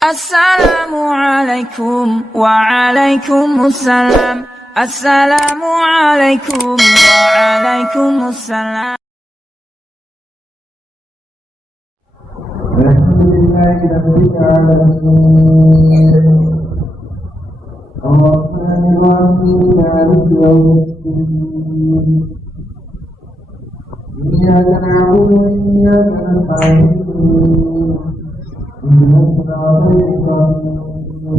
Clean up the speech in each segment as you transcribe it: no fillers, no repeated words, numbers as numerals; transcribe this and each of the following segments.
Assalamu alaikum wa alaikumussalam. Assalamu alaikum wa alaikumussalam. Alhamdulillahi rabbil alamin. Ar-Rahmanir Rahim, Maliki yawmiddin. Iyyaka na'budu wa iyyaka nasta'in. اهدنا الصراط المستقيم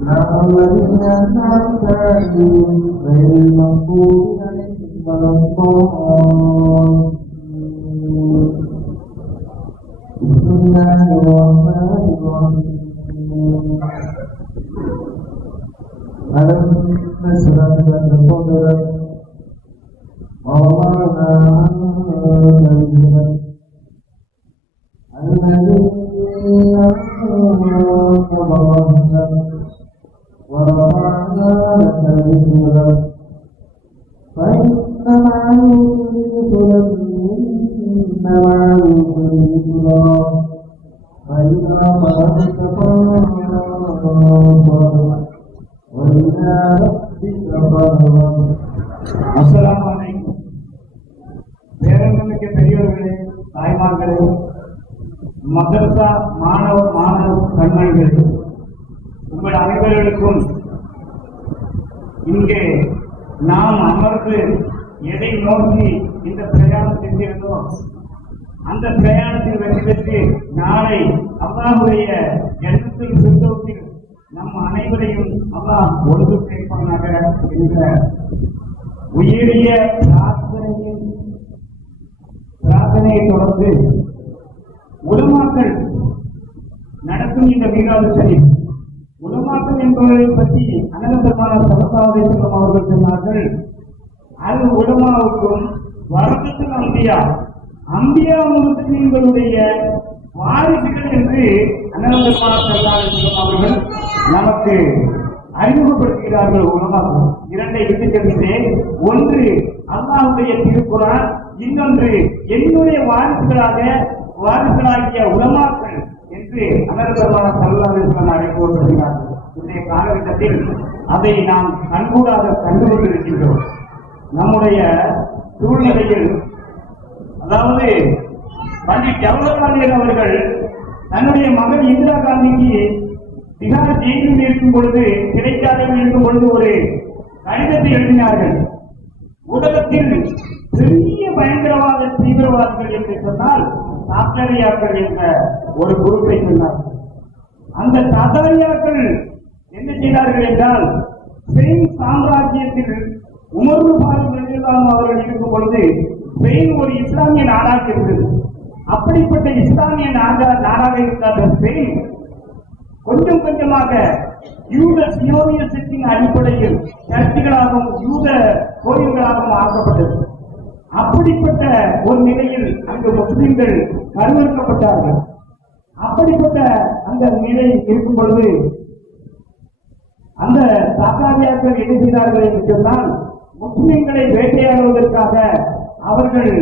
صراط الذين أنعمت عليهم غير المغضوب عليهم ولا الضالين. بسم الله الرحمن الرحيم. ألم نشرح لك صدرك ووضعنا عنك وزرك الذي أنقض ظهرك ورفعنا لك ذكرك فإن مع العسر يسرا إن مع العسر يسرا فإذا فرغت فانصب وإلى ربك فارغب. அஸ்ஸலாமு அலைக்கும். பேரன்களுக்கு பெரியவர்களே, தாய்மார்களே, மதரசா மாணவ கண்மணிகள், உங்கள் அனைவர்களுக்கும் இங்கே நாம் அமர்ந்து எதை நோக்கி இந்த பிரயாணம் சென்றிருந்தோம், அந்த பிரயாணத்தில் வெற்றி பெற்று நாளை அல்லாஹ்வுடைய ஜன்னத்துல் ஃபிர்தௌஸில் நம் அனைவரையும் அல்லாஹ் ஒன்று சேர்ப்பானாக என்ற உயரிய பிரார்த்தனையை தொடர்ந்து உலமாக்கள் நடக்கும் இந்த மீராது சரி, உலமாக்கள் என்பவர்களை பற்றி அனந்தமான சமத்தாவதை செல்லும் அவர்கள் சொன்னார்கள், அது உலமாவுக்கும் வரக்கத்தில் அம்பியா முஸ்லிம்களுடைய வாரிசுகள் என்று அனந்தமான சமத்தாவதை செல்லும் அவர்கள் நமக்கு அறிமுகப்படுத்துகிறார்கள். உலமாக்கள் இரண்டை விட்டு செல்கிறேன். ஒன்று அல்லாஹ்வுடைய திருக்குர்ஆன், இன்னொன்று என்னுடைய வாரிசுகளாகிய உலமாக்கள் என்று அனந்தமான சல்லல்லாஹு அழைக்கப்படுகிறார்கள். இன்றைய காலகட்டத்தில் அதை நாம் கண்கூடாக கண்டு கொண்டிருக்கின்றோம். நம்முடைய சூழ்நிலையில், அதாவது பண்டிட் ஜவஹர்லால் நேரு அவர்கள் தன்னுடைய மகள் இந்திரா காந்திக்கு திகார் ஜெயிலில் இருக்கும் பொழுது, சிறைச்சாலையில் இருக்கும் பொழுது ஒரு கடிதத்தை எழுதினார்கள். உலகத்தில் பெரிய பயங்கரவாத தீவிரவாதிகள் என்று சொன்னால் தாத்தாரியாக்கள் என்ற ஒரு குரூப்பை சொன்னார்கள். அந்த தாத்தாரியாக்கள் என்ன செய்தார்கள் என்றால், ஸ்பெயின் சாம்ராஜ்யத்தில் உமர் ஃபாரூக் ரலியல்லாஹு அவர்கள் இருக்கும் பொழுது ஸ்பெயின் ஒரு இஸ்லாமிய நாடாக இருந்தது. அப்படிப்பட்ட இஸ்லாமிய நாடாக இருந்த அந்த ஸ்பெயின் கொஞ்சம் கொஞ்சமாக யூத சியோனிசத்தின் அடிப்படையில் சர்ச்சுகளாகவும் யூத கோயில்களாகவும் ஆக்கப்பட்டது. அப்படிப்பட்ட ஒரு நிலையில் அங்கு முஸ்லிம்கள் கருவறுக்கப்பட்டார்கள். அப்படிப்பட்ட அந்த நிலை இருக்கும் பொழுது அந்த தாத்தாரியாக்கள் என்ன செய்தார்கள் என்று சொன்னால், முஸ்லிம்களை வேட்டையாடுவதற்காக அவர்கள்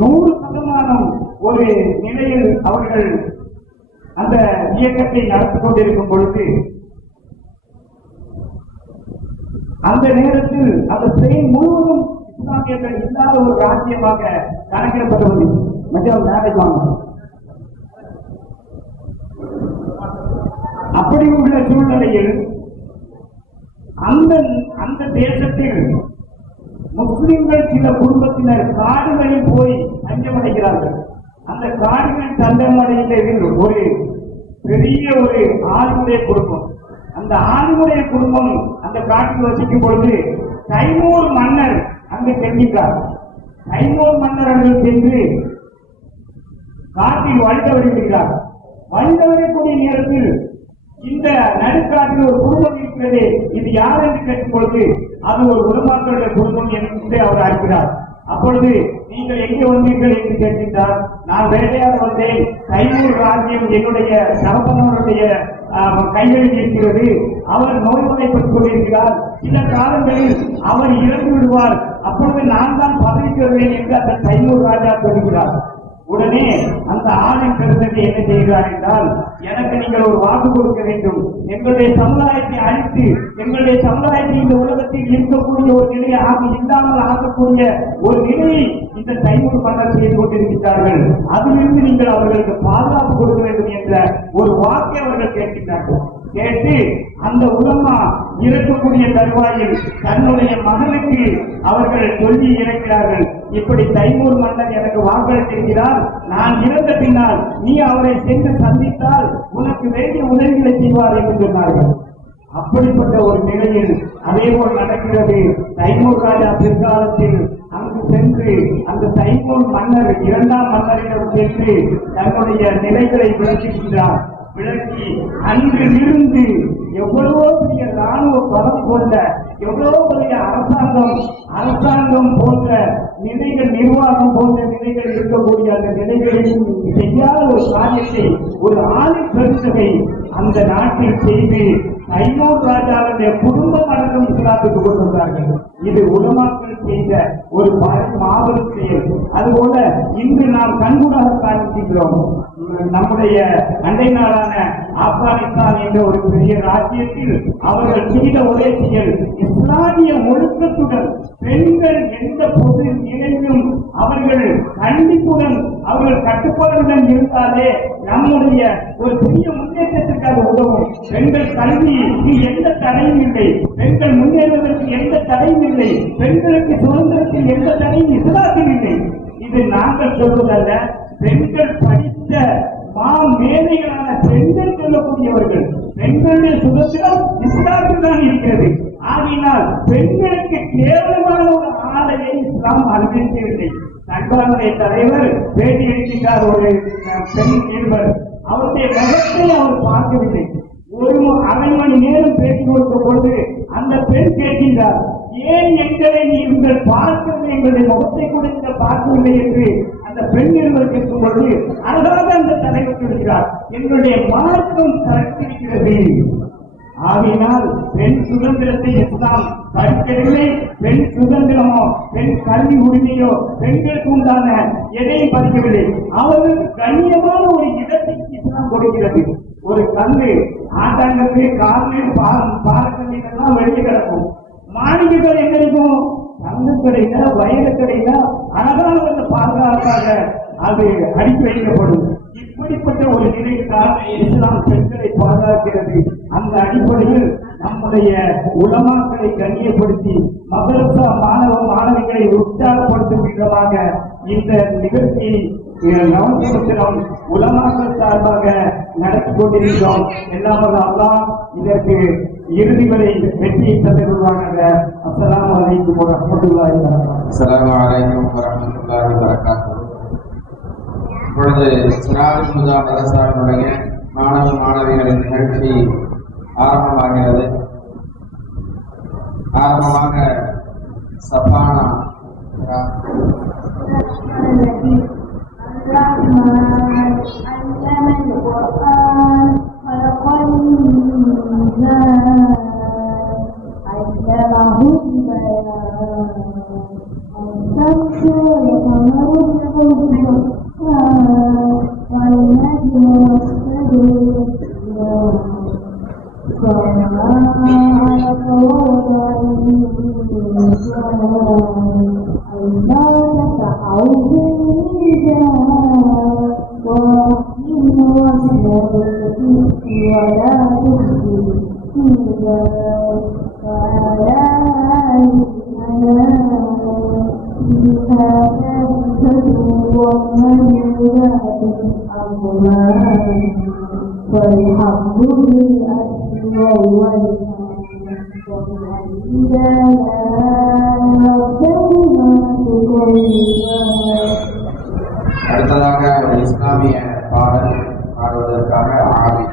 100% ஒரு நிலையில் அவர்கள் அந்த இயக்கத்தை நடத்திக் கொண்டிருக்கும் பொழுது, அந்த நேரத்தில் அந்த ஸ்பெயின் முழுவதும் இஸ்லாமியர்கள் இல்லாத ஒரு ராஜ்யமாக கணக்கிடப்பட்டது. மற்ற அப்படி உள்ள சூழ்நிலையில் அந்த தேசத்தில் முஸ்லிம்கள் சில குடும்பத்தினர் காடுகளில் போய் தஞ்சமடைகிறார்கள். அந்த காடுகளில் தஞ்சமடைந்த ஒரு பெரிய ஒரு ஆளுமுறை குடும்பம், அந்த ஆளுமுறை குடும்பம் அந்த காட்டில் வசிக்கும் பொழுது தைமூர் மன்னர் அங்கு செல்கின்றார். தைமூர் மன்னர் அங்கு சென்று காட்டில் வழித வருகிறார். வழித வரக்கூடிய நேரத்தில் இந்த நடுக்காட்டில் ஒரு குடும்பம் இருக்கிறது, இது யார் என்று கேட்கும் பொழுது அது ஒரு உலமாக்களுடைய குடும்பம் என்று அவர் அழைக்கிறார். அப்பொழுது நீங்கள் எங்கே வந்தீர்கள் என்று கேட்கின்றார். நான் வேலையாக வந்தேன், தைமூர் ராஜ்யம் என்னுடைய சகோதரனுடைய கைகளில் இருக்கிறது, அவர் நோய்வாய்ப்பட்டுக் கொண்டிருக்கிறார், சில காலங்களில் அவர் இறந்து விடுவார், அப்பொழுது நான் தான் பதவிக்கு வருவேன் என்று அந்த தைமூர் ராஜா சொல்கிறார். உடனே அந்த ஆளின் பெருந்தகை என்ன செய்கிறார் என்றால், எனக்கு நீங்கள் ஒரு வாக்கு கொடுக்க வேண்டும். எங்களுடைய சமுதாயத்தை அழித்து எங்களுடைய சமுதாயத்தை இந்த உலகத்தில் இருக்கக்கூடிய ஒரு நிலையை இல்லாமல் ஆகக்கூடிய ஒரு நிலையை இந்த தைமூர் மன்னர் செய்து கொண்டிருக்கிறார்கள். அதிலிருந்து நீங்கள் அவர்களுக்கு பாதுகாப்பு கொடுக்க வேண்டும் என்ற ஒரு வாக்கை அவர்கள் கேட்கின்றார்கள். கேட்டு அந்த உலமா இருக்கக்கூடிய தருவாயில் தன்னுடைய மகனுக்கு அவர்கள் சொல்லி இறக்கிறார்கள், இப்படி தைமூர் மன்னன் எனக்கு வாக்களித்திருக்கிறார், நான் இறந்த பின்னால் நீ அவரை சென்று சந்தித்தால் உனக்கு வேண்டிய உதவிகளை செய்வார் என்று சொன்னார்கள். அப்படிப்பட்ட ஒரு நிலையில் அதே போல் நடக்கிறது. தைமூர் ராஜா பிற்காலத்தில் அங்கு சென்று அந்த தைமூர் மன்னர் இரண்டாம் மன்னரிடம் சென்று தன்னுடைய நிலைகளை விளக்குகின்றார். விளக்கி அன்றிலிருந்து எவ்வளவோ பெரிய ராணுவ பலம் கொண்ட எவ்வளவோ பெரிய அரசாங்கம் போன்ற நிலைகள், நிர்வாகம் போன்ற நிலைகள் இருக்கக்கூடிய அந்த நிலைகளில் செய்யாத ஒரு காரியத்தை ஒரு ஆளின் பெருந்தகை அந்த நாட்டில் செய்து தைமூர் ராஜாவுடைய குடும்பம் அடக்கம் இஸ்லாத்துக்கு கொண்டு வந்தார்கள். இது உலமாக்கள் செய்த ஒரு மாபெரும் செயல். அதுபோல இன்று நாம் கண்கூடாக காண்பிக்கிறோம். நம்முடைய அண்டை நாடான ஆப்கானிஸ்தான் என்ற ஒரு பெரிய ராஜ்யத்தில் அவர்கள் செய்த ஒரே செயல், இஸ்லாமிய ஒழுக்கத்துடன் பெண்கள் எந்த பொது நிலையிலும் அவர்கள் கண்டிப்புடன் அவர்கள் கட்டுப்பாடுடன் இருந்தாலே நம்முடைய ஒரு பெரிய முன்னேற்றத்திற்காக உதவும். பெண்கள் கல்விக்கு எந்த தடையும் இல்லை, பெண்கள் முன்னேறுவதற்கு எந்த தடையும் இல்லை, பெண்களுக்கு சுதந்திரத்தில் எந்த தடையும் இஸ்லாத்தில் இல்லை. இது நாங்கள் சொல்வதல்ல, பெண்கள் படித்த மேதைகளான பெண்கள் சொல்லக்கூடியவர்கள். பெண்களுடைய சுதந்திரம் இஸ்லாத்தில் தான் இருக்கிறது. ஆகினால் பெண்களுக்கு கேவலமான ஒரு ஆலையை இஸ்லாம் அனுமதிக்கவில்லை. சங்கானுடைய தலைவர் பேட்டி எடுக்கிறார். ஒரு பெண் இருவர், அவருடைய முகத்தை அவர் பார்க்கவில்லை. ஒரு அரை மணி நேரம் பேட்டி கொடுத்த பொழுது அந்த பெண் கேட்கின்றார், ஏன் எங்களை நீங்கள் பார்க்கிறது, எங்களுடைய முகத்தை கூட நீங்கள் பார்க்கவில்லை என்று அந்த பெண் இருவர் கேட்கும் பொழுது அழகாக அந்த தலைவர் சொல்கிறார், எங்களுடைய மார்க்கம் தடுத்திருக்கிறது. ஆகினால் பெண் சுதந்திரத்தை இஸ்லாம் தடுக்கவில்லை. பெண் சுதந்திரமோ பெண் கல்வி உரிமையோ பெண்களுக்கு உண்டான எதையும் பறிக்கவில்லை. அவர்களுக்கு கண்ணியமான ஒரு இடத்தை இஸ்லாம் கொடுக்கிறது. ஒரு கல்லு ஆட்டாங்கத்து காலில் பாலக்கல்லாம் வெளியே கிடக்கும். மாளிகைகள் எங்க இருக்கும்? தங்க கடையில வயல கடையில அழகான பாதுகாப்பாக அது அடித்து வைக்கப்படும். இப்படிப்பட்ட ஒரு நிலைக்காக இஸ்லாம் பெண்களை பாதுகாக்கிறது. அந்த அடிப்படையில் நம்முடைய உலமாக்களை கண்ணியப்படுத்தி மதரசா மாணவிகளை உற்சாகப்படுத்தும் விதமாக இந்த நிகழ்ச்சியை நவசமுத்திரம் உலமாக்கள் சார்பாக நடத்தி கொண்டிருக்கிறோம். எல்லாம் அல்லாஹ் இதற்கு இறுதிகளை வெற்றியை தந்து கொள்வாங்க. அஸ்ஸலாமு அலைக்கும் வரஹ்மத்துல்லாஹி வபரகாத்துஹு. அஸ்ஸலாமு அலைக்கும் வரஹ்மத்துல்லாஹி வபரகாத்துஹு. இப்பொழுது சிராஜ் முதா மதரசாவினுடைய மாணவ மாணவிகளின் நிகழ்ச்சி ஆரம்பமாகிறது. ஆரம்பமாக சபானா அடுத்ததாக ஒரு இஸ்லாமிய பாடல் பாடுவதற்காக ஆதி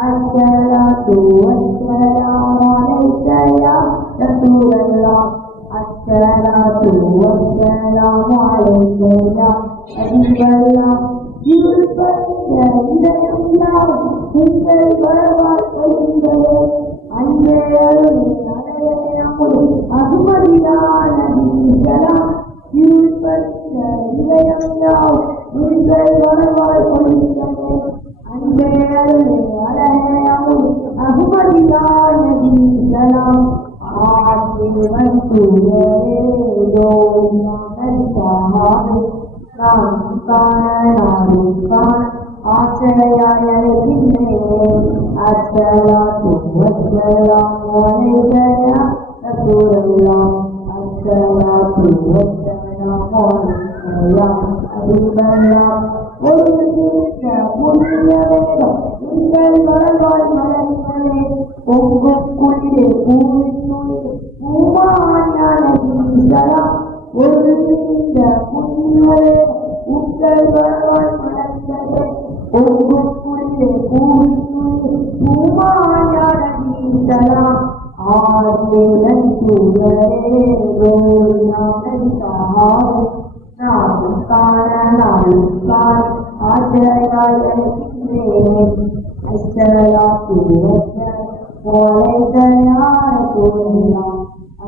الصلاة والسلام عليك يا رسول الله الصلاة والسلام عليك يا حبيب الله இருப்பந்த இதயம்தான் உங்கள் வரவால் கொள்கின்றதே அன்பே அருள் நடையமுள் அகுமதியான நீங்களாம் இருப்பந்த இதயம்தான் உங்கள் வரவால் கொள்கின்றதே அன்பே அருள் நடையமுள் அகுமதியான நீங்களாம் ஆசிவன் தூயரேதோ நகர்த்தாவே நான் காணாலும் காண ஆசையாய் அழைக்கின்றேன் அஸ்ஸலாத்து வஸ்ஸலாம் அலையா ரசூலல்லாஹ் அஸ்ஸலாத்து வஸ்ஸலாம் அலையா ஹபீபல்லாஹ் ஒரு சிறிய புண்ணிய வேதம் உங்கள் வரவாய் மலர்களே பொங்குக்குள்ளே பூவினுள்ளே பூமாஞான நீங்களாம் ஒரு இந்த புண்ணியரே உங்கள் வரவாய் மலர்களே பொங்குக்குள்ளே பூவினுள்ளே பூமாஞான நீங்களாம் ஆசேலன் தூயரே ரோயானந்தாவே நானும் காண நாளும் காண ஆசையாய் அழைக்கின்றேன் அஸ்ஸலாத்து வஸ்ஸலாம் அலைக யா ரசூலல்லாஹ்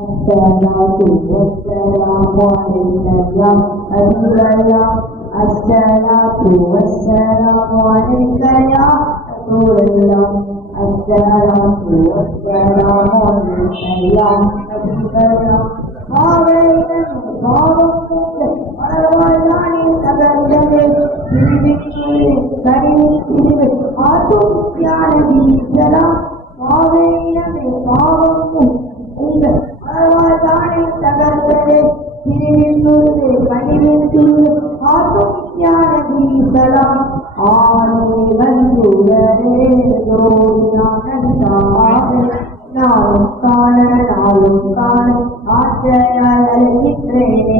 அஸ்ஸலாத்து வஸ்ஸலாம் அலைக யா ஹபீபல்லாஹ் அஸ்ஸலாத்து வஸ்ஸலாம் அலைக யா ரசூலல்லாஹ் அஸ்ஸலாத்து வஸ்ஸலாம் அலைக யா ஹபீபல்லாஹ் பாவம் பரவாயில்லை தகவலே திருவிக்குள்ளே கடினி திருவி ஆத்தும் ஞானதீசலாம் பாவேனமே பாவமும் உங்கள் பரவாயில்லை தகவலே திருவிக்குள்ளே கடினி திருவி ஆத்தும் ஞானதீசலாம் ஆனேவன் சுடரே ஞானந்தாவே நாளும் காண நாளும் காண ஆசையாய் அழைக்கின்றேனே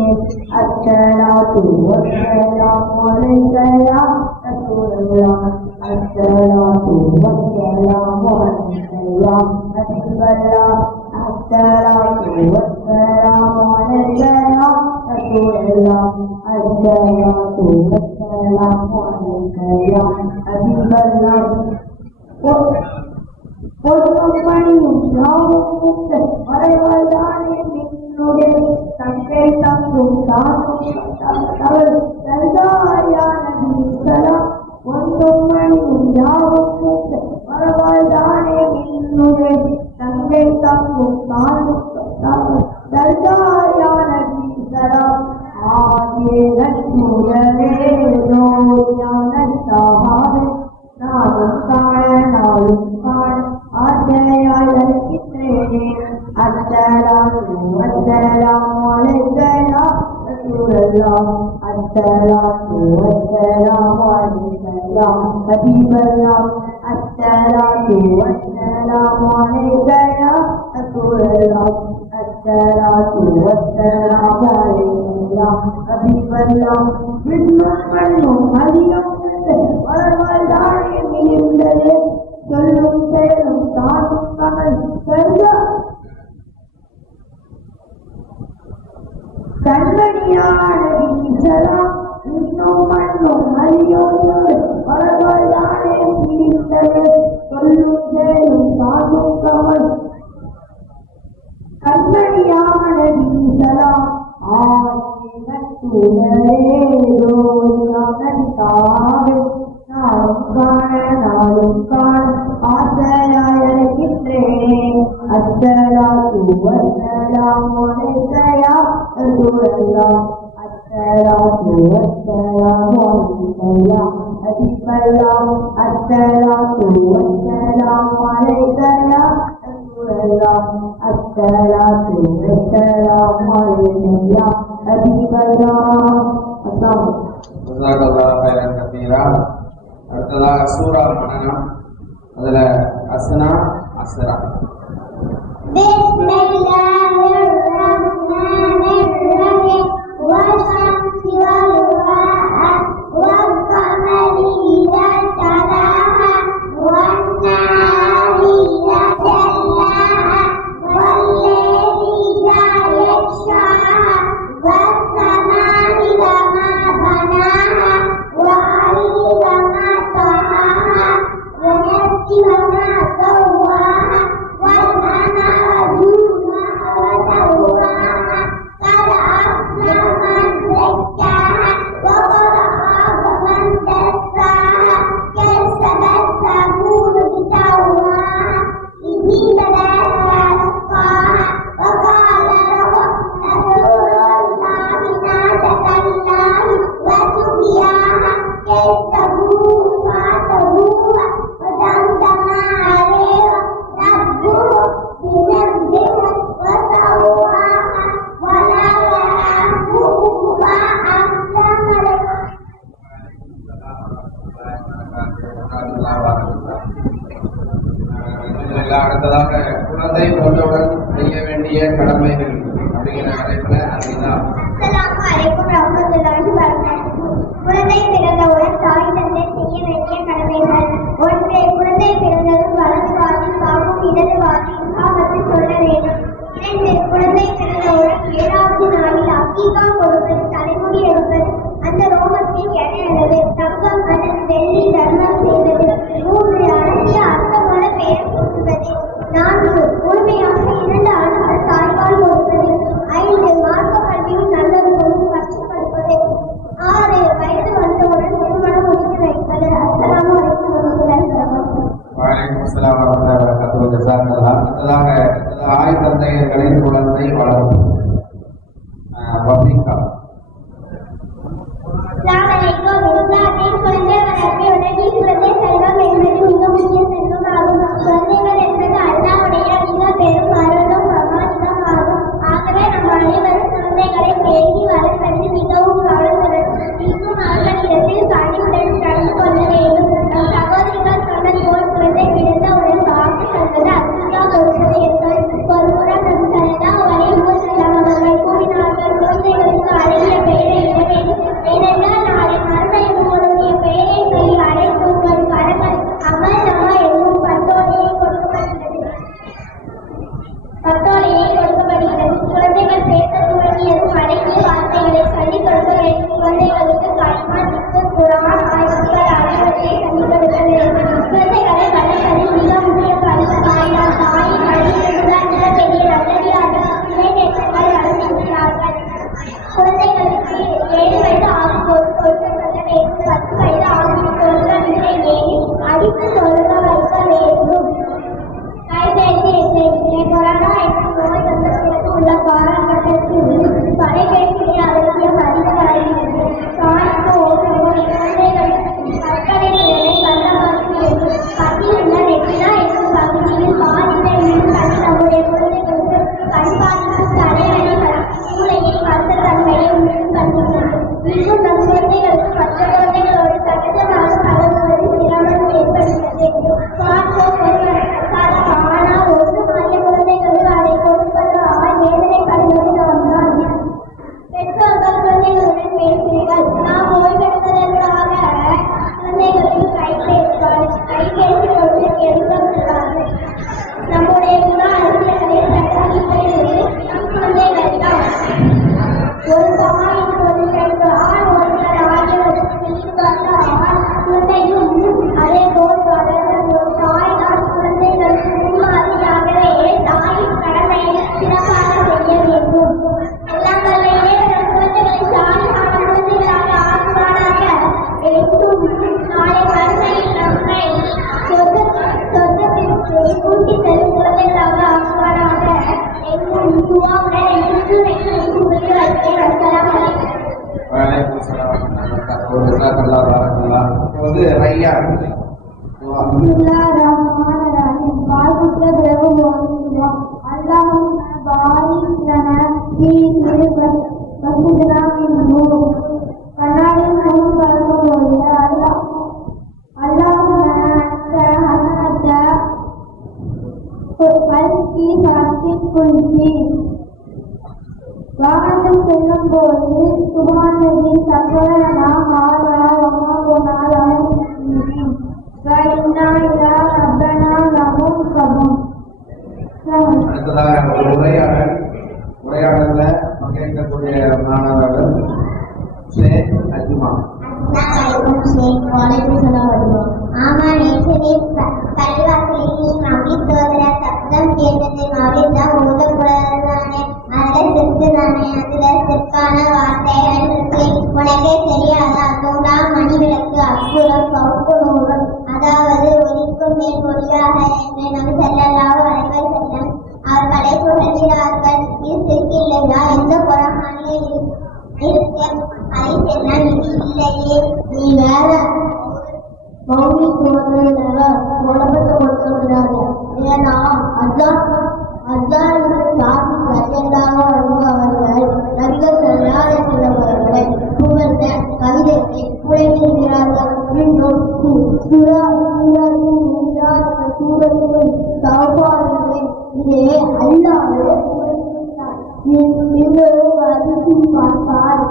அஸ்ஸலாத்து வஸ்ஸலாம் அலைக யா ரசூலல்லாஹ் அஸ்ஸலாத்து வஸ்ஸலாம் அலைக யா ஹபீபல்லாஹ் அஸ்ஸலாத்து வஸ்ஸலாம் அலைக யா ரசூலல்லாஹ் அஸ்ஸலாத்து வஸ்ஸலாம் அலைக யா ஹபீபல்லாஹ் பொருளும் பணியும் யாவும் உண்டு மறைவதானே நின்னுடைய தங்கை தங்கும் தானும் தந்தாயான நீங்களாம் பொருளும் பணியும் யாவும் உண்டு மறைவதானே நின்னுடைய தங்கை தங்கும் தானும் தந்தாயான நீங்களாம் ஆதியன் முதலே ஞானத்தாவே நாளும் காண நாளும் காண ஆசையாய் அழைக்கின்றேனே அஸ்ஸலாத்து வஸ்ஸலாம் அலைக யா ரசூலல்லாஹ் அஸ்ஸலாத்து வஸ்ஸலாம் அலைக யா ஹபீபல்லாஹ் அஸ்ஸலாத்து வஸ்ஸலாம் அலைக யா ரசூலல்லாஹ் அஸ்ஸலாத்து வஸ்ஸலாம் அலைக யா ஹபீபல்லாஹ் விண்ணும் மண்ணும் அதிகம் வளர்வாய் தானே மிகுந்ததே சொல்லும் செயலும் தானும் கமல் கண்மணியான வீசலாம் இன்னும் மண்ணும் அறியோடு வளர்வாய் தானே மிகுந்ததே சொல்லும் செயலும் தானும் கமல் கண்மணியான வீசலாம் ஆசிவன் நாளும் காண நாளும் காண ஆசையாய் அழைக்கின்றேனே அஸ்ஸலாத்து வஸ்ஸலாம் அலைக யா ரசூலல்லாஹ் அஸ்ஸலாத்து வஸ்ஸலாம் அலைக யா ஹபீபல்லாஹ் அஸ்ஸலாத்து வஸ்ஸலாம் அலைக யா ரசூலல்லாஹ் அஸ்ஸலாத்து வஸ்ஸலாம் அலைக யா ஹபீபல்லாஹ் ஜஸாக்கல்லாஹு ஹைரன் கதீரா. அடுத்ததாக சூரா மனனம், அதுல அஸ்னா அஸ்ரா. பிஸ்மில்லாஹிர்ரஹ்மானிர்ரஹீம் வஷம்ஸி வதுஹாஹா வல் கமரி இதா தலாஹா வன் கடமைகள் அப்படிங்கிற தலைப்புல அதுதான். அஸ்ஸலாமு அலைக்கும் வரஹ்மத்துல்லாஹி வபரகாத்துஹு. குழந்தை பிறந்தவுடன் தாய் தந்தை செய்ய வேண்டிய கடமைகள். 1. குழந்தை பிறந்ததும் வலது காதில் பாம்பும் இடது காதில் இக்காமத்து சொல்ல வேண்டும். 2. குழந்தை பிறந்தவுடன் 7வது நாளில் அக்கீகா கொடுப்பது, தலைமுடி எடுப்பது, அந்த ரோமத்தில் எண்ணெய் அல்லது தங்கம் அல்லது வெள்ளி தர்மம் செய்வது. 3. அழகிய அர்த்தமான பெயர் சூட்டுவது. 4. முழுமையாக 2 ஆண்டுகள் தாய்ப்பால் கொடுப்பது. 5. மார்க்க கல்வியும் நல்லொழுக்கமும் கற்றுக்கொடுப்பது. 6. வயது வந்தவுடன் திருமணம் முடித்து வைப்பது. அஸ்ஸலாமு அலைக்கும் வரஹ்மத்துல்லாஹி வபரகாத்துஹு. வலைக்கும் அஸ்ஸலாம் வரஹ்மத்துல்லாஹி வபரகாத்துஹு. ஜஸாக்கல்லாஹ். அடுத்ததாக தாய் தந்தையர்களின் குழந்தை வளர்ப்பு வஃபீகா. அஸ்ஸலாமு அலைக்கும். இஸ்லாமின் குழந்தை வளர்ப்பை உலகில் குழந்தை செல்வம் என்பது மிக முக்கிய செல்வமாகும். குழந்தைகள் என்பது அல்லாஹ்வுடைய மிக பெரும் அருளும் பிரமாணிகம் ஆகும். ஆகவே நம் அனைவரும் குழந்தைகளை பேணி வளர்ப்பது மிகவும் கவனத்துடன் இன்னும் அவர்களிடத்தில் பணிவுடன் நடந்து கொள்ள வேண்டும். நம் சகோதரிகள் சொன்னது போல் குழந்தை பிறந்தவுடன் வாக்கு சொல்வது, அக்கீகா கொடுப்பது என்பது. ஒருபுறம் நம் ஸல்லல்லாஹு அலைஹி வஸல்லம் அவர்கள் கூறினார்கள், குழந்தைகளுக்கு அழகிய பெயரை இட வேண்டும். ஏனென்றால் நாளை மறுமையில் உங்களுடைய பெயரை சொல்லி அழைத்து உங்கள் கடமை அமல் நம என்னும் பட்டோலையை கொடுக்கப்படுகிறது. குழந்தைகள் பேச துவங்கியதும் அழகிய வார்த்தைகளை சொல்லிக் கொடுக்க வேண்டும். குழந்தைகளுக்கு கலிமா, திக்ர், குர்ஆன் ஆகியவற்றை ஆகியவற்றை சொல்லிக் கொடுக்க வேண்டும். குழந்தைகளை வளர்ப்பதில் மிக முக்கிய பங்கு தாயார். தாயின் வழியிலிருந்துதான் மிக பெரிய நல்லடியார்கள் இளைஞர்கள் வளர்ந்திருக்கிறார்கள். குழந்தைகளுக்கு 7 வயது ஆகும்போது கொடுக்க சொல்ல வேண்டும். 10 வயது ஆகும் தொழுகவில்லை ஏனில் அடித்து தொழுக வைக்க வேண்டும். கைபேசி எச்சரிக்கை. கொரோனா என்னும் நோய் வந்த பிறகு உள்ள காலகட்டத்தில் தொலைபேசியை அவசியம் அதிகமாகிறது. தாய்க்கு ஓட்டமோ குழந்தைகளுக்கு கற்கரை நிலை கண்டமாகிறது. பத்தியுள்ள ரெட்டினா என்னும் பகுதியில் பாதிப்பை உண்டாக்கி நம்முடைய குழந்தைகளுக்கு கண்பார்ப்பு, தலைவலி, மூளையை மந்தத்தன்மையை உண்டாக்குகிறது. இன்னும் நம் குழந்தைகளுக்கு மற்ற குழந்தைகளோடு சகஜமாக பழகுவது சிரமம் ஏற்படுகிறது. ஆனால் ஒன்று மாறிய குழந்தைகளுக்கு அதை கொடுப்பது வேதனைப்படுவது நாம்தான். பெற்றோர்கள் குழந்தைகளுடன் பேசுகிறீர்கள். நாம் ஓய்வெடுப்பதற்காக குழந்தைகளுக்கு கைபேசி கொடுத்து எடுக்கிறார்கள். நம்முடைய குண அரசியல்களை சட்டத்தில் குழந்தைகள் தான். ஒரு தாயின் குழந்தைகளுக்கு ஆண் ஒருவர் ஆகியவற்றுக்கு ஈடுபட்ட குழந்தையும் அதே போல் வளர்ந்த ஒரு தாய் தான் குழந்தைகளுக்கு முன்மாதிரியாகவே தாயின் கடமையை சிறப்பாக செய்ய வேண்டும். எல்லாம் வல்லையே நம் குழந்தைகளை சாலிஹான குழந்தைகளாக ஆக்குவானாக. என்றும் நாளை மறுமையில் நம்மை சொர்க்கத்திற்கு கூட்டிச் செல்லும் குழந்தைகளாக ஆக்குவானாக. என்றும் துஆவுடன் என்று முடிவு வைக்கிறேன். அஸ்ஸலாமு அலைக்கும். வலைக்கும் அஸ்ஸலாம் வரஹ்மத்துல்லாஹி வபரகாத்துஹு. ஜஸாக்கல்லாஹ் வரஹ்மத்துல்லாஹ். இப்போது ரையான் பிஸ்மில்லாஹிர்ரஹ்மானிர்ரஹீம். வாழ்த்துக்களை பிறகு ஓதுகிறோம். அல்லாஹும்ம பாரிக் லனா ஃபீ மஸ்ஜிதினா மின்ஹு. கண்ணாடியின் முன் பார்க்கும்போது அல்லாஹும்ம அன்த ஹஸனத கல்கி ஹாசின் குல்கி. வாகனத்தில் செல்லும் போது சுபானதி சகலனா ஹாதா வமா குனா அடுத்ததாக ஒரு உரையாடல்ல பங்கேற்கக்கூடிய மாணவர்கள் ஷேக் அஜ்மா. ஆமா, நேற்று பள்ளிவாசலில் மகிழ் சோதர சப்தம் கேட்டது. மகிழ் தான் ஓதக்கூடாதுதானே, அதுல செத்து தானே, அதுல செக்கான வார்த்தைகள் இருக்கு. உனக்கே தெரியாதா? 100ஆம் மணி விளக்கு அப்புறம் பவுக்கு 100, அதாவது ஒலிக்கும் மேல் ஒளியாக என்று நம் ஸல்லல்லாஹு அலைஹி வஸல்லம் அவர்களை புகழ்கிறார்கள். இது சிற்கில்லையா? எந்த குர்ஆனிலே இன்னொரு அதிர்ச்சி பார்த்தால்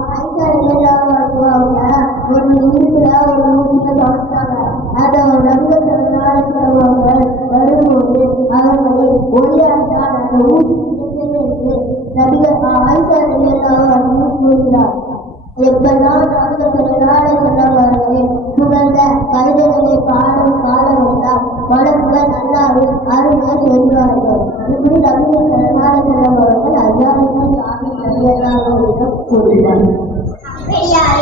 வருவாங்க ஒரு நிமிஷத்துல ஒரு நிமிஷத்தை தொடர்ந்தாங்க. அதை நம்பிக்கைகள் வரும்போது அவர்களை ஒளியாட்டால் அந்த ஊசி நபிகள் ஆய்ச்சார் கூறுகிறார். எப்பெல்லாம் புகழ்ந்த கவிதைகளை பாடும் காலம் என்றால் வளர்ப்புகள் நல்லாவே அருமையா சொல்கிறார்கள். இப்படி நபிகள் சரணாலயம் அவர்கள் அஜாமிகள் சாமி நபியல்லாவிடம் கூறுகிறார்கள்.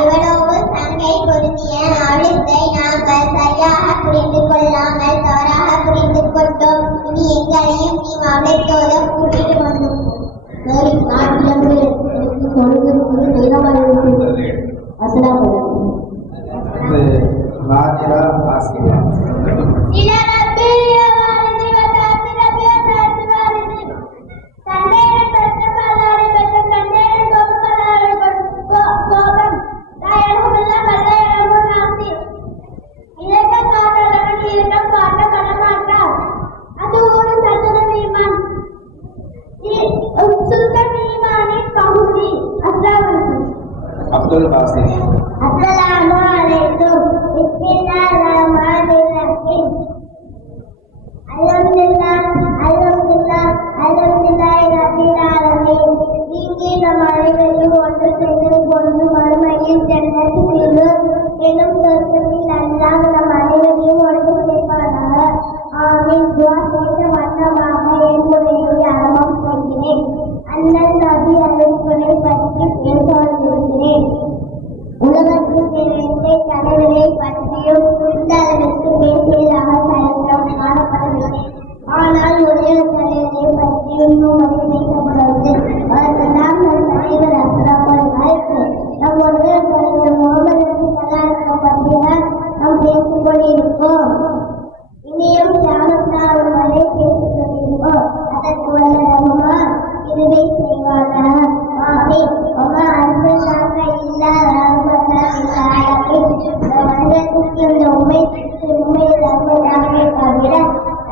இவனோடு சங்கை பொருந்திய நாளித்தை நாங்கள் சரியாக புரிந்து கொள்ளாமல் தவறாக புரிந்து கொண்டோம். இனி எங்களையும் நீ மகத்தோடு கூட்டிட்டு வந்தோம். சரி, நாட்டிலிருந்து சொல்லுக்கு நேரமாக அஸ்ஸலாமு அலைக்கும். ராஜிரா ஆசியா அப்துல் காசிம். அஸ்ஸலாமு அலைக்கும். பிஸ்மில்லாஹிர்ரஹ்மானிர்ரஹீம். அல்ஹம்துலில்லாஹ் ரப்பில் ஆலமீன். இங்கே நம் அனைவரையும் ஒன்று சேர்ந்து கொண்டு மறுமையில் ஜன்னத்தில் எனும் சொர்க்கத்தில் அல்லாஹ் நம் அனைவரையும் ஒன்று சேர்ப்பானாக. ஆமீன். துஆ செய்த வண்ணமாக என் உரையை ஆரம்பம் செய்கிறேன். அண்ணல் நபி அலுவலை பற்றி பேச வந்திருக்கிறேன். உலகத்தில் நிறைந்த தலைவரை பற்றியும் இந்த அளவிற்கு பேசியதாக சரித்திரம் காணப்படவில்லை. ஆனால் ஒரே தலைவரை பற்றி இன்னும் வரை பேசப்படுவது அவர்களெல்லாம் நம் தலைவர் அஸ்ஸலாமு நம் ஒரே தலைவர் முகமது சலாஹம் பற்றிய நாம் பேசிக் கொண்டிருக்கோம். இனியும் கியாமத் நாள் வரை பேசிக் கொண்டிருக்கோம். அதற்கு வல்ல ரஹ்மான் இதுவே செய்வானாக. ஆமீன். வமா அர்ஸல்னாக இல்லா ரஹ்மத்தல் லில் ஆலமீன். மனிதனுக்கு இந்த உண்மையில் ரஹ்மத்தாக தவிர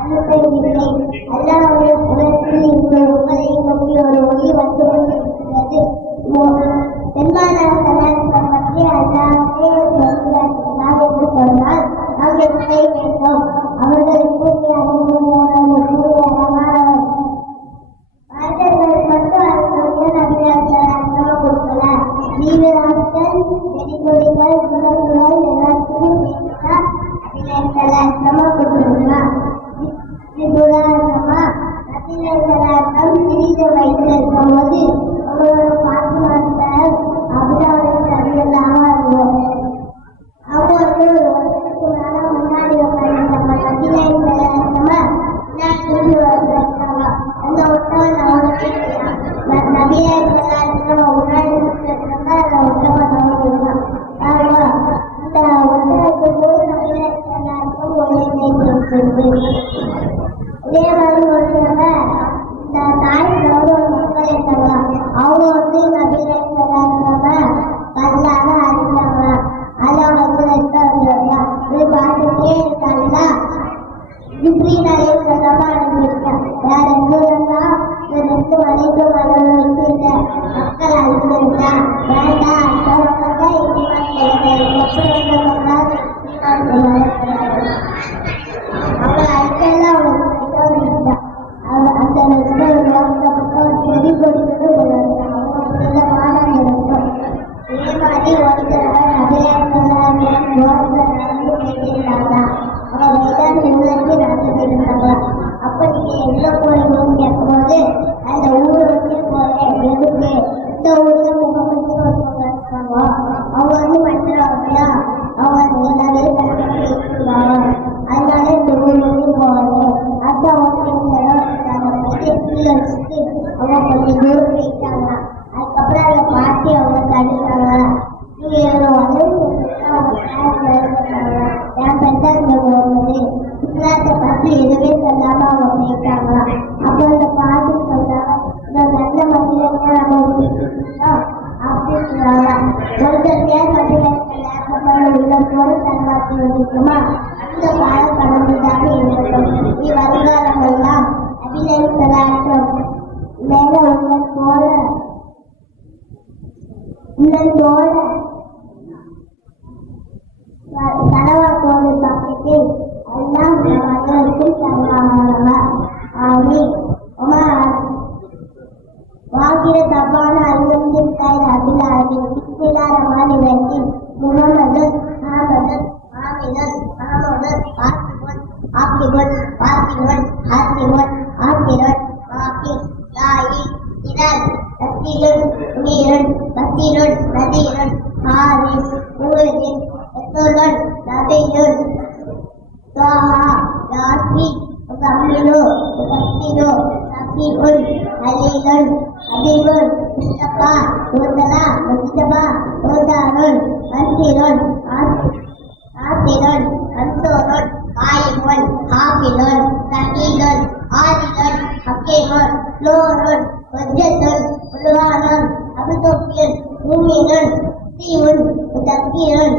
அனுப்பவில்லை. அல்லாஹ்வுடைய புறத்தில் இந்த உங்களை நோக்கி ஒரு ஒளி வந்து கொண்டிருக்கிறது. பெருமானார் ஸல்லல்லாஹு பற்றி அல்லாஹ்வே சொல்கிறார் என்று சொன்னால் நாம் என்ன செய்ய வேண்டும்? அவர்களுக்கு இதே மாதிரி ஒருத்தவங்க இந்த தாய் கௌரவ மக்களை சொல்லலாம். அவங்க வந்து நபிகளை சொல்லாங்க கல்லாக அடித்தாங்க. அதை வந்து இது பார்த்துட்டே இருக்காங்களா இப்படினாலே சொல்லாம அனுப்பியிருக்கேன். வேற எதுனா இந்த 2 வரைக்கும் வச்சிருக்க மக்கள் அனுப்பியிருக்கா வேண்டாம் சொல்றவங்க அவளை அடிக்கலாம் அந்த செடி கொடுத்தது மாதம் இருக்கும். இதே மாதிரி ஒருத்தர் நடந்துருந்தாங்க. அப்ப நீங்க எங்க போறீங்கன்னு கேட்கும்போது அந்த ஊர் வந்து போறேன். எதுக்கு? இந்த ஊர்ல முகமது ஒருத்தவங்க இருக்காங்க. அவங்க வந்து மற்றவங்களா அவங்க எல்லாமே கண்டுபிடிச்சிருக்காங்க. அதனால இந்த ஊர் வந்து போறேன். அப்ப அவங்க கீழே வச்சுட்டு அவங்க கொஞ்சம் தூரம் போயிட்டாங்க. அதுக்கப்புறம் அந்த பாட்டி அவங்க தடுத்தாங்க. நீங்க வந்து என் பெற்றாங்க போகும்போது இஸ்லாத்தை பத்தி எதுவுமே சொல்லாம அவங்க போயிட்டாங்க. அப்போ அந்த பாட்டி சொல்றாங்க இந்த நல்ல மனிதங்க நம்ம அப்படின்றாங்க. ஒருத்தருக்கே மனிதர்கள் உள்ளத்தோடு தன்மாற்றி வச்சுக்குமா இந்த காலம் கடந்ததாக இருக்கட்டும். நீ வருங்காலங்கள்லாம் அபிநயம் மேல உள்ள போல உள்ளத்தோட தலவா போது பாக்கிட்டு எல்லாம் வாங்கிற தப்பான அறிவித்தாய் அபிலாவின் பிச்சிலாரமான இலக்கில் முகமதன் ஆமதன் ஆமிதன் ஆமதன் ஆக்கிவன் ஆக்கிவன் ஆக்கிவன் ஆக்கிவன் ஆக்கிரன் ஆக்கி தாயி திரன் தத்திரன் உயிரன் தத்திரன் நதிரன் ஆரின் ஊரின் எத்தோலன் நதிரன் Saha, Yasi, Utamino, Utamino, Sakiun, Alilan, Abibun, Mustafa, Murtala, Mustafa, Udarun, Antirun, Asiran, Ansorun, Kaimun, Hafilun, Sakilun, Arilan, Hakimun, Lorun, Wajatun, Ulwanun, Abutopin, Muminun, Siun, Utakirun,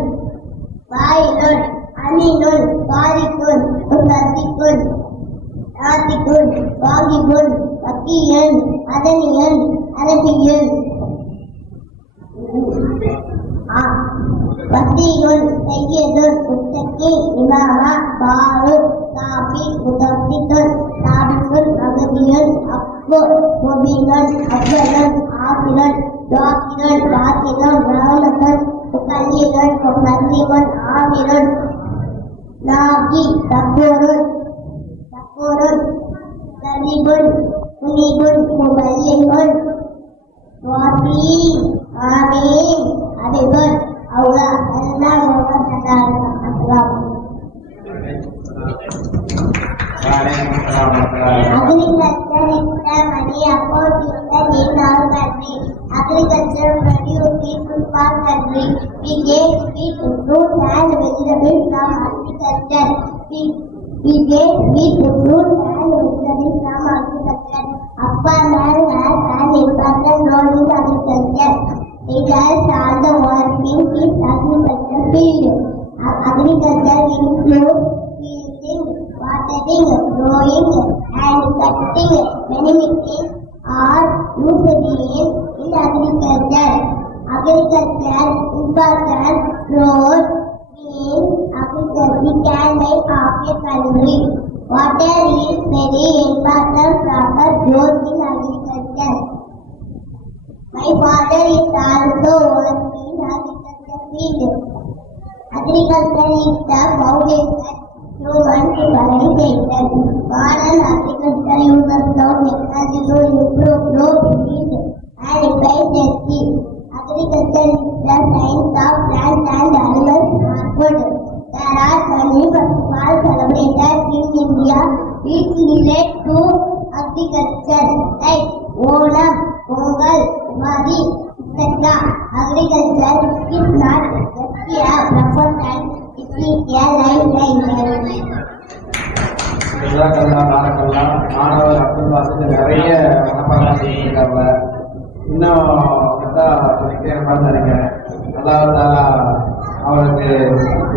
Bailun, Aminun, Barikun, Usatikun, Atikun, Wagibun, Wakiyan, Adaniyan, Arabiyan, Wasiyun, Sayyidun, Mustaqi, Imama, Baru, Safi, Mutafikun, Sabikun, Agabiyan, Akbu, Mubinun, Abdalan, Afiran, Dakiran, Batinan, Rahmatan, Ukaliran, Mukadiman, Amiran, Nagi, Takurun, Salibun, Munibun, Mubayyinun, Wati, Amin, Adibun, Allah, Allah, Muhammad, Aslam. Agriculture is the money about in our country. Agriculture produces food for country. We get meat, fruit and vegetables from agriculture. We get meat, fruit and vegetables from agriculture. Upper land has an important role in agriculture. It has all the working in agriculture field. Agriculture includes feeding, watering, growing, and cutting. Many machines are used in agriculture. Agriculture important role in agriculture can make of a country. Water is very important for growth in agriculture. My father is also working in agriculture field. Agriculture is the foundation human civilization. Modern agriculture uses now technology to improve crop yield and efficiency. Agriculture is the science of plants and animals and food. There are many festivals celebrated in India which relate to agriculture like Onam, Pongal, Mari, etc. Agriculture is not just a profession, it is a lifeline. மாணவர் அப்துல் வாசித்து நிறைய மனப்பாடம் செஞ்சிருக்காங்க. இன்னும் சொல்லிட்டே இருப்பான்னு நினைக்கிறேன். அல்லாஹ் தஆலா அவருக்கு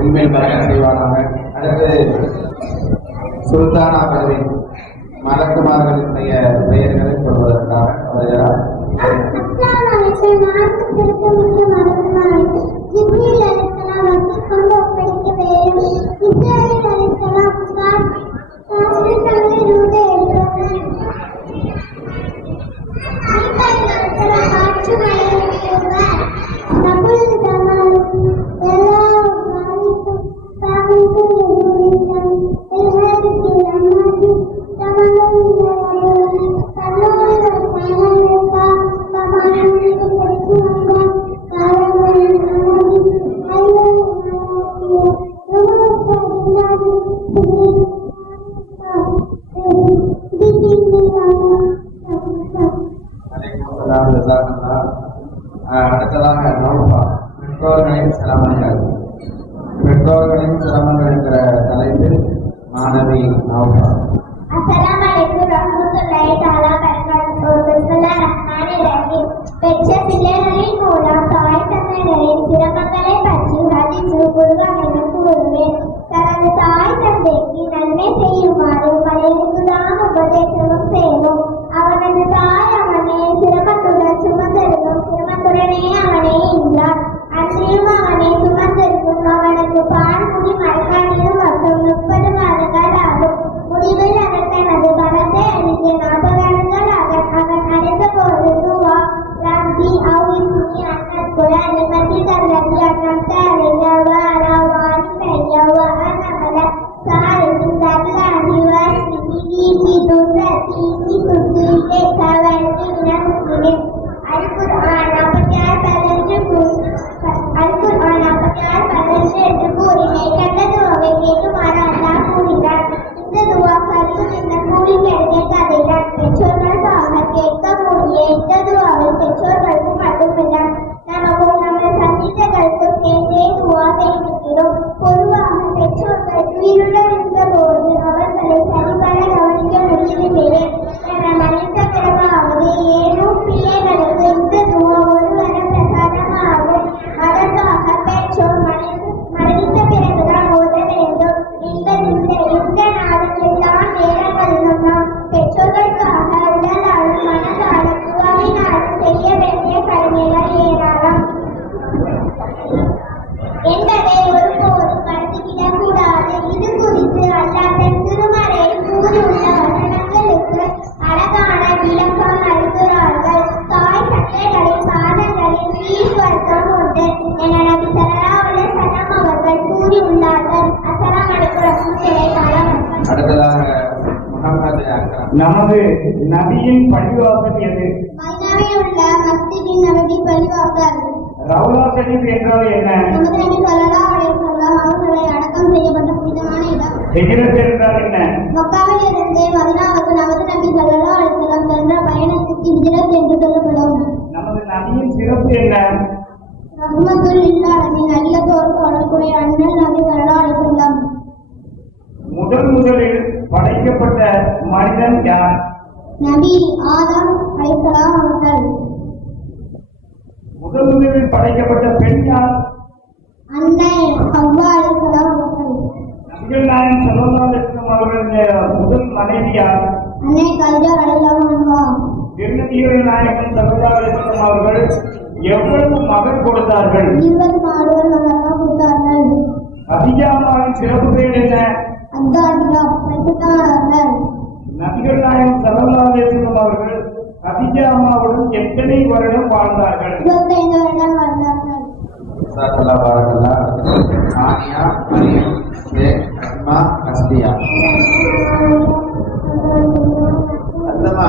உண்மையில் பரக்கத் செய்வானாக. அடுத்து சுல்தானா பர்வீன் மலக்குமார்களினுடைய பெயர்களை சொல்வதற்காக வருகிறார். அடுத்ததாக நௌஃபா பெற்றோர்களின் சிரமங்கள். பெற்றோர்களின் சிரமங்கள் என்கிற தலைப்பில் மாணவி நௌஃபா. Assalamualaikum warahmatullahi wabarakatuh. Bismillahirrahmanirrahim. பெற்ற பிள்ளைகளின் மூலம் தாய் தந்தையரின் சிரமங்களை பற்றி மதித்து குருவானிடம் கூறுவேன். தனது தாய் தந்தைக்கு நன்மை செய்யுமாறு பழையதுதான் உபதேசமும் செய்வோம். அவனது தாய் அவனை சிரமத்துடன் சுமந்தெழுதும், சிரமத்துடனே அவனை நமது நபியின் பள்ளிவாசல் எது? மதீனாவில் உள்ள மஸ்ஜிதின் நபவி பள்ளிவாசல். ரவுலா ஷரீப் என்றால் என்ன? நமது நபி ஸல்லல்லாஹு அலைஹி வஸல்லம் அவர்களை அடக்கம் செய்யப்பட்ட புனிதமான இடம். ஹிஜ்ரத் என்றால் என்ன? மக்காவில் இருந்து மதீனாவுக்கு நமது நபி ஸல்லல்லாஹு அலைஹி வஸல்லம் சென்ற பயணத்துக்கு ஹிஜ்ரத் என்று சொல்லப்படும். நமது நபியின் சிறப்பு என்ன? ரஹ்மத்துல் லில் ஆலமீன், அகிலத்தோருக்கு அருள்குடைய அண்ணல் நபி ஸல்லல்லாஹு அலைஹி வஸல்லம். முதலில் படைக்கப்பட்ட மனிதன் யார்? நபி ஆதம் அலைஹிஸ்ஸலாம் அவர்கள். முதலில் படைக்கப்பட்ட பெண் யார்? அன்னை ஹவ்வா அலைஹிஸ்ஸலாம் அவர்கள். நபிகள் நாயகம் ஸல்லல்லாஹு அலைஹி வஸல்லம் அவர்களுடைய முதல் மனைவி யார்? அன்னை கல்ஜா ரலியல்லாஹு அன்ஹா. திருநபிகள் நாயகம் ஸல்லல்லாஹு அலைஹி வஸல்லம் அவர்கள் எவ்வளவு மகன் கொடுத்தார்கள்? 24 மகன்கள் கொடுத்தார்கள். கதீஜாவின் சிறப்பு பெயர் என்ன? அத்தாஹிரா, பரிசுத்தமானவர்கள். நபிகள் நாயகம் ஸல்லல்லாஹு அலைஹி வஸல்லம் அவர்கள் கதீஜா அம்மாவுடன் எத்தனை வருடம் வாழ்ந்தார்கள்? 25 வருடம் வாழ்ந்தார்கள். ஜஸாக்கல்லாஹ் பாரக்கல்லாஹ். ஆனியா, மரியம், ஷேக், அஸ்மா, அஸ்லியா. அஸ்மா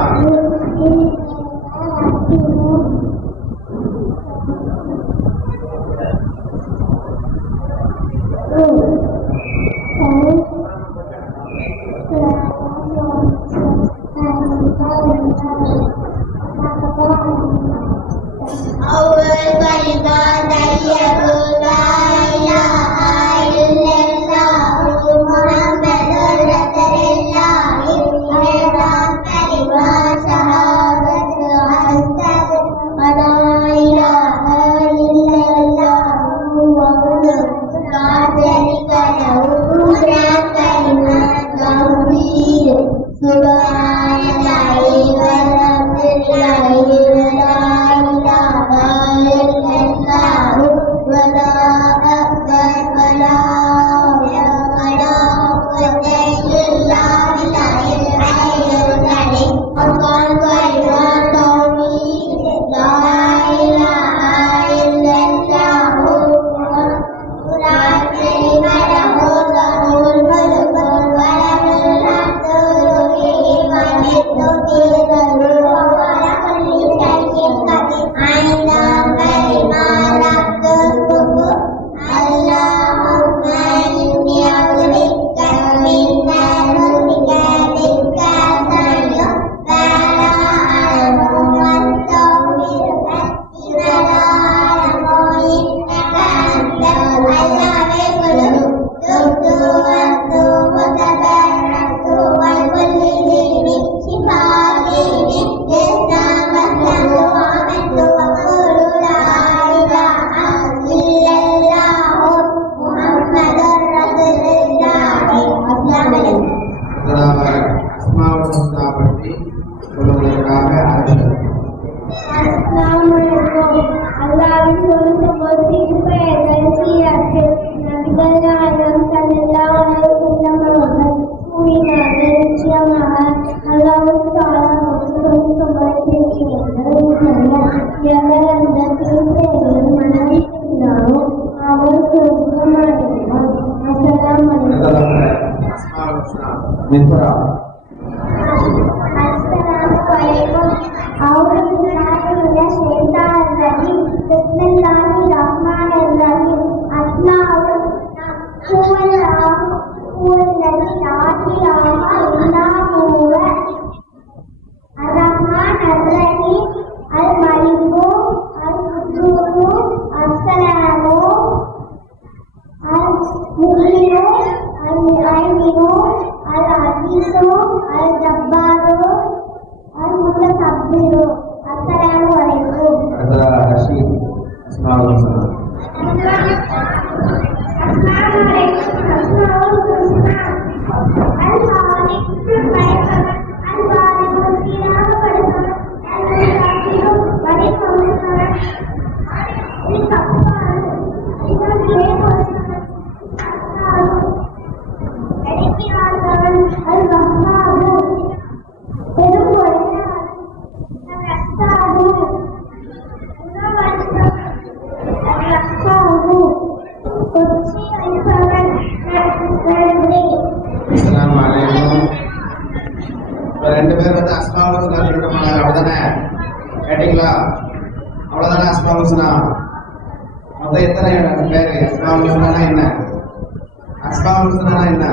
ரெண்டு அவ்வளவுதானே அஸ்மாவுல் ஹுஸ்னா. மொத்தம் எத்தனை பேரு? அஸ்மாவுல் ஹுஸ்னானா என்ன? அஸ்மாவுல் ஹுஸ்னானா என்ன?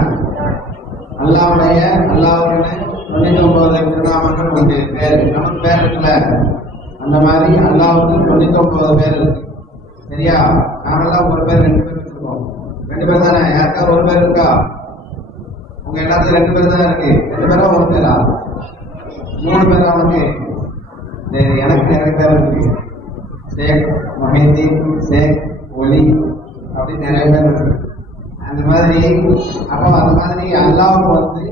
அல்லாஹ்வுடைய 99 திருநாமங்கள் உண்டு. பேரு நமக்கு பேர் இருக்குல்ல, அந்த மாதிரி அல்லாஹ்வுக்கு 99 பேர் இருக்கு. சரியா? நாமெல்லாம் ஒரு பேர் 2 பேர் வச்சிருக்கோம். 2 பேர் தானே? யாருக்கா ஒரு பேர் இருக்கா? உங்க எல்லாத்துக்கும் 2 பேர் தானே இருக்கு. 2 பேரா ஒரு பேரா? 3 பேரா? உனக்கு எனக்கு நிறைய பேர் இருக்கு. ஷேக் மொஹிதீன், ஷேக் ஒலி, அப்படி நிறைய பேர் இருக்கு. அந்த மாதிரி அப்போ அந்த மாதிரி அல்லாஹ்வுக்கு வந்து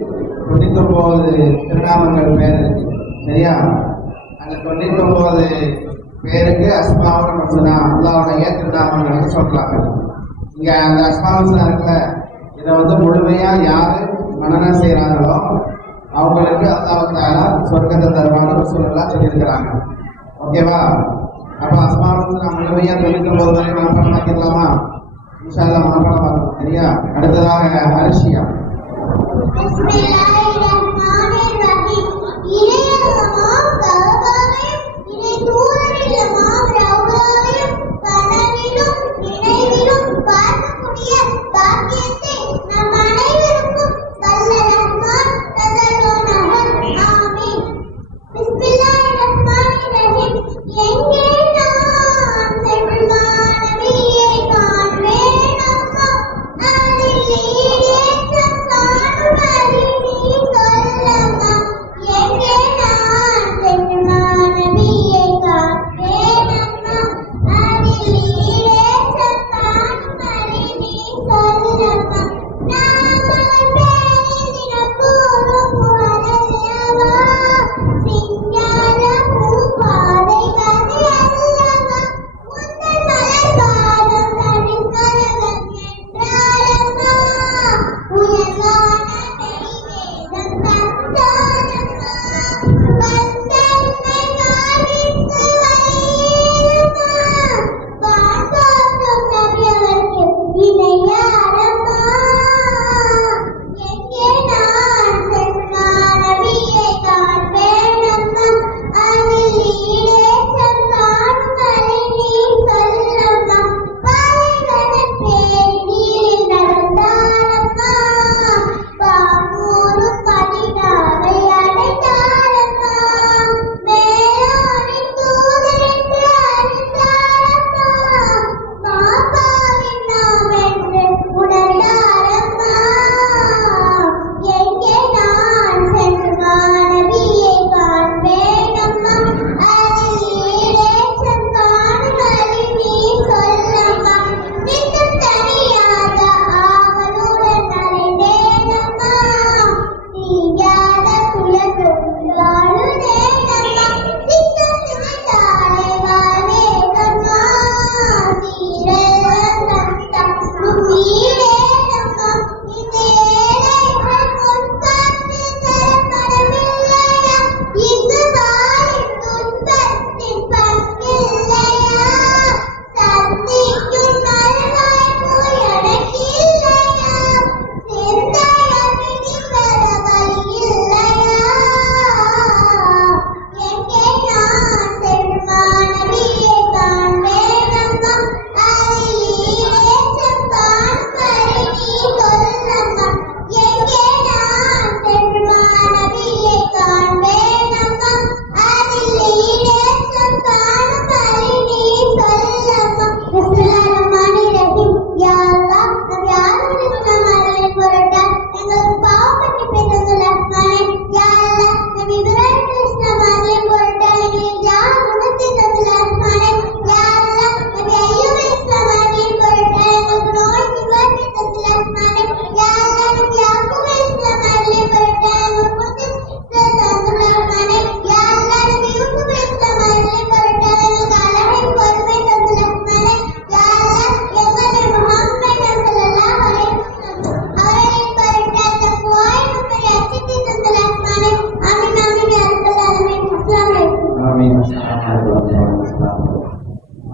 99 திருநாமங்கள் பேர் இருக்கு. சரியா? அந்த 99 பேருக்கு அஸ்மாவுல் ஹுஸ்னா அல்லாஹ்வுடைய திருநாமங்கள் சொல்றாங்க. இங்க அந்த அஸ்மாவுல் ஹுஸ்னா இருக்குல்ல, இதை வந்து முழுமையா யாரு மனனம் செய்யறாங்களோ அவங்களுக்கு அல்லாஹ் தஆலா சொர்க்கத்தை தருவாங்க ரசூலுல்லாஹ் சொல்லியிருக்கிறாங்க. ஓகேவா? அப்ப அஸ்மாவுல் ஹுஸ்னா முழுமையா 99 வரை மனப்பாடம் ஆக்கிடலாமா? இன்ஷா அல்லாஹ் மனப்பாடம் பார்க்கலாம். சரியா? அடுத்ததாக அரிஷியா.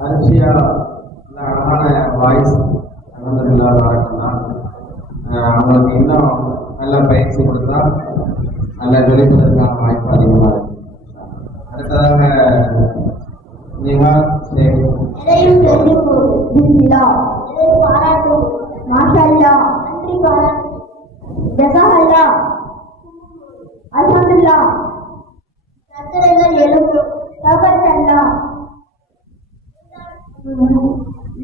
அரிசியா அழகான வாய்ஸ் அலமதுல்லாஹ் வணக்கம்தான். அவங்களுக்கு இன்னும் நல்ல பயிற்சி கொடுத்தா நல்ல வெளிப்பதற்கான வாய்ப்பு அதிகமாக இருக்கு. அடுத்ததாக நிவார் சேவ். எதையும் தெரிந்து கொள். பிஸ்மில்லாஹ். எதை பாராட்டும். மாஷா அல்லாஹ். நன்றி பாராட்டும். ஜஸாக்கல்லாஹ். அல்ஹம்துலில்லாஹ். சத்திரங்கள் எழுப்பும். தபத்தல்லாஹ்.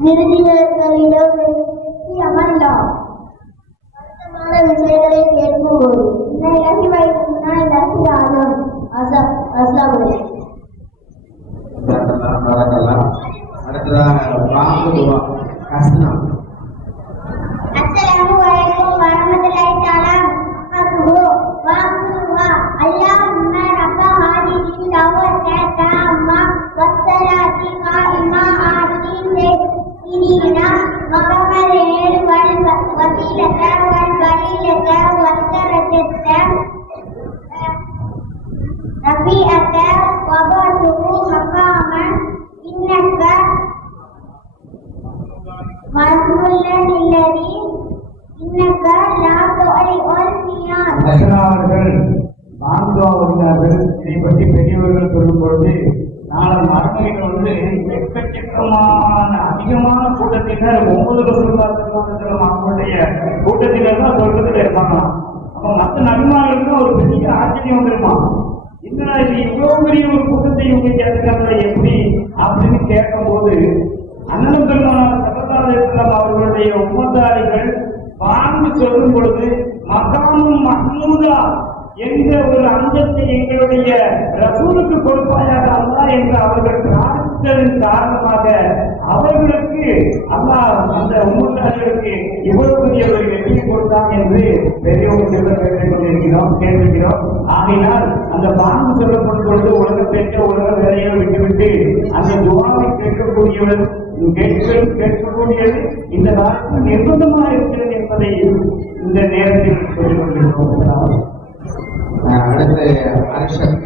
நிறுதிகளிடம் அமர்ந்தார். வருத்தமான விஷயங்களை கேட்கும்போது இந்த இலகி வைக்கும்னா இலகி ஆகும். அஸ்ஸலாமு அடுத்ததாக பாம்பு துவா கஷ்டம். அஸ்ஸலாமு அலைக்கும் வரஹ்மத்துல்லாஹி தஆலா வபரகாத்துஹு. வஅக்துவா அல்லாஹும்ம ரப்ப ஹாதிஹி தஅவத தஅம்மா வஸ்ஸலாத்தி காயிமா ஆதீனே இனினா மகமரேல் வல் வசீலத வல் வலீலத வஸ்ஸரஜத ரபிஅத வபதுஹு மகாமன் இன்னக மர்ஹூலன் இன்னக லா துஐல் மியான். அவர்கள் வாழ்ந்தார்கள். இதை பற்றி பெரியவர்கள் சொல்லும் பொழுது நாளை மறுமையில் வந்து எக்கச்சக்கமான அதிகமான கூட்டத்தினர் 9 வருஷம் அவங்களுடைய கூட்டத்தினர் தான் சொல்றதுல இருப்பாங்களாம். அப்ப மற்ற நபிமார்களுக்கு ஒரு பெரிய ஆச்சரியம் வந்துருமா, என்னடா இது இவ்வளவு பெரிய ஒரு கூட்டத்தை இவங்க கேட்கிறாங்க எப்படி அப்படின்னு கேட்கும் போது அண்ணன் பெருமானார் ஸல்லல்லாஹு அலைஹி வஸல்லம் அவர்களுடைய உம்மத்தாரிகள் வாழ்ந்து சொல்லும் பொழுது மகாமும் மஹ்மூதா என்ற ஒரு அந்தத்தை எங்களுடைய ரசூலுக்கு கொடுப்பாயாக அல்லாஹ் என்று அவர்கள் பிரார்த்தித்ததன் காரணமாக அவர்களுக்கு அல்லாஹ் அந்த உம்மத்தாரிகளுக்கு இவ்வளவு பெரிய ஒரு வெற்றியை கொடுத்தான் என்று பெரியவர்கள் கேட்டிருக்கிறோம். ஆகையினால் அந்த பாங்கு சொல்லப்படும் பொழுது உலகத்திற்கு உலக வேலையை விட்டுவிட்டு அந்த துவாவை கேட்கக்கூடியவர் கேட்கக்கூடியது இந்த காலத்தில் நிர்பந்தமாக இருக்கிறது என்பதை இந்த நேரத்தில் சொல்லிக் கொண்டிருக்கிறோம். அடுத்து அரிஷன்.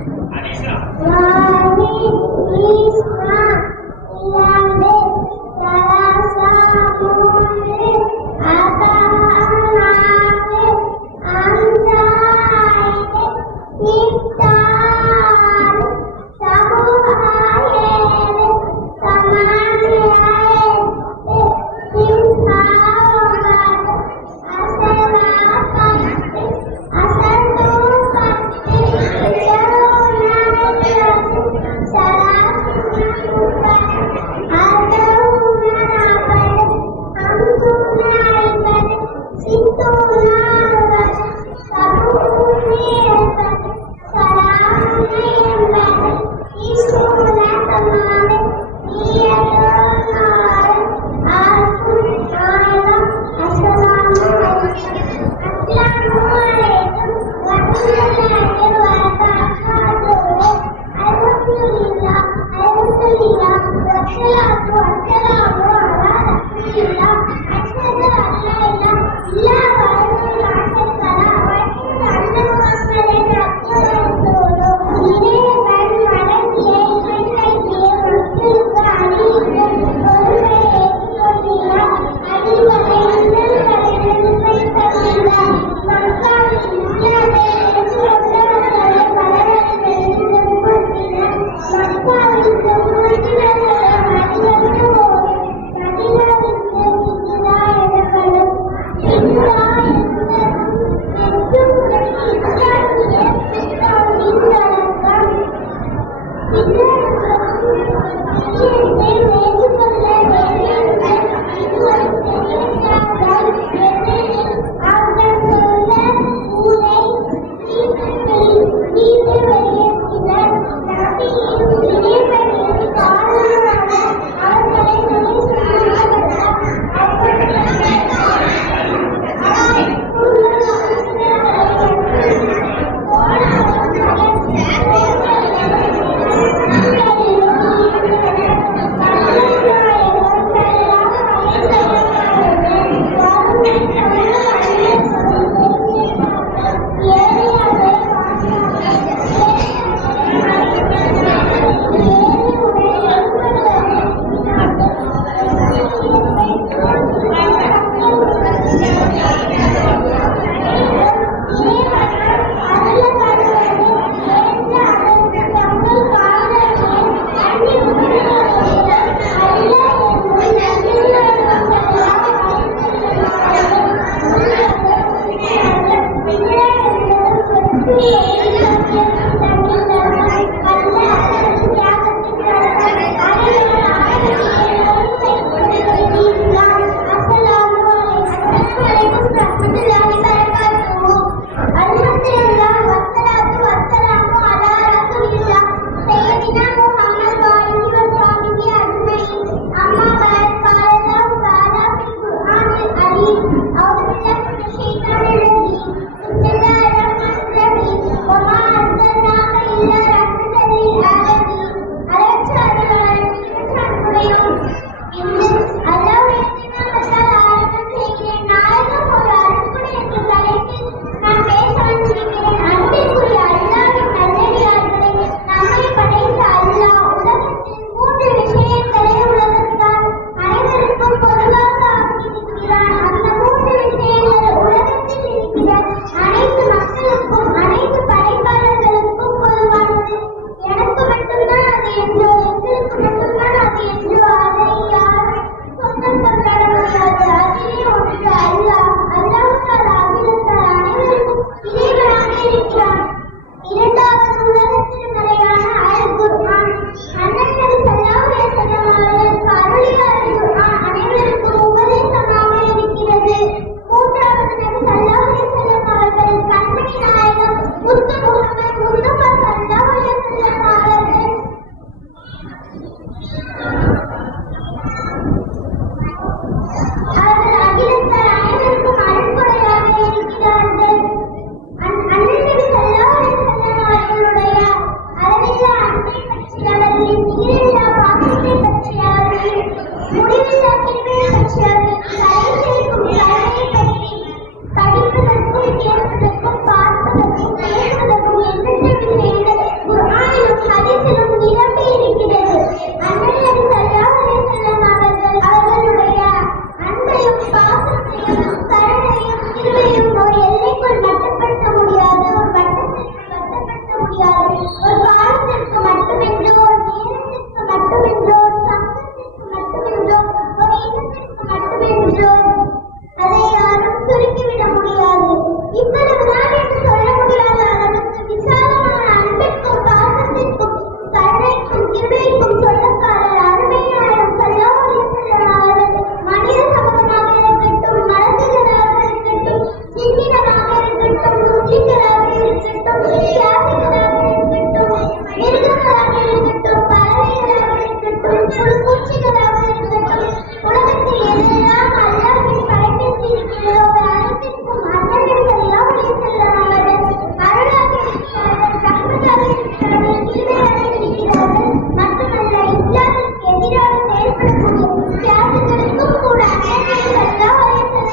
பூச்சிகளாக இருக்கட்டும், உலகத்தில் எதெல்லாம் அல்லாஹ்வின் பயன்படுத்தி இருக்கிறதோ அனைத்திற்கும் அன்னபிகள் எல்லாம் செல்லம் அவர்கள் அருளாக இருக்கிறார்கள், ரஹ்மத்தாக இருக்கிறார்கள், இனிமையாக இருக்கிறார்கள். மட்டுமல்ல, இஸ்லாமிற்கு எதிராக செயல்படக்கூடிய தியாகங்களுக்கும் கூட அன்னபிகள் எல்லாம்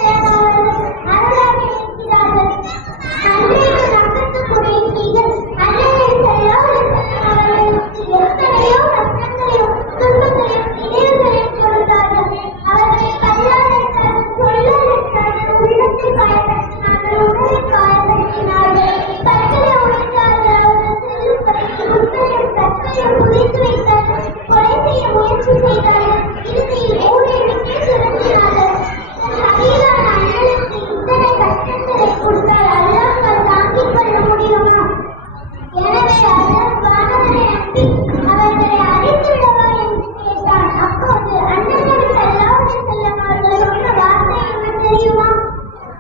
செல்லம் அவர்கள் அருளாக இருக்கிறார்கள். அன்றைய நம்பக்கூடிய நீங்கள் அன்னபிகள் எல்லாம் அவர்களுக்கு எத்தனையோ கஷ்டங்களையும் துன்பங்களையும் நினைவுகளையும் கொடுத்தார்கள். அவர்கள் கல்லால் சொல்லால் உள்ளத்தை காயப்படுத்தினார்கள், உடலை காயப்படுத்தினார்கள், கற்களை உடைத்தார்கள். அவர்கள் செல்லும் பணிக்கு முட்டையும் கற்கையும் புதைத்து வைத்தார்கள், கொலை செய்ய முயற்சி செய்தார்கள், இறுதியில் ஊழியருக்கே சுரந்தினார்கள். ஹபீபான அண்ணனுக்கு இத்தனை கஷ்டங்களை கொடுத்தால் அல்லாஹ்வால் தாங்கிக் கொள்ள முடியுமா? எனவே அல்லாஹ் வானவரை அனுப்பி அவர்களை அழித்துவிடவா என்று கேட்டான். அப்போது அண்ணன் நபி ஸல்லல்லாஹு அலைஹி வஸல்லம் அவர்கள் சொன்ன வார்த்தை என்ன தெரியுமா?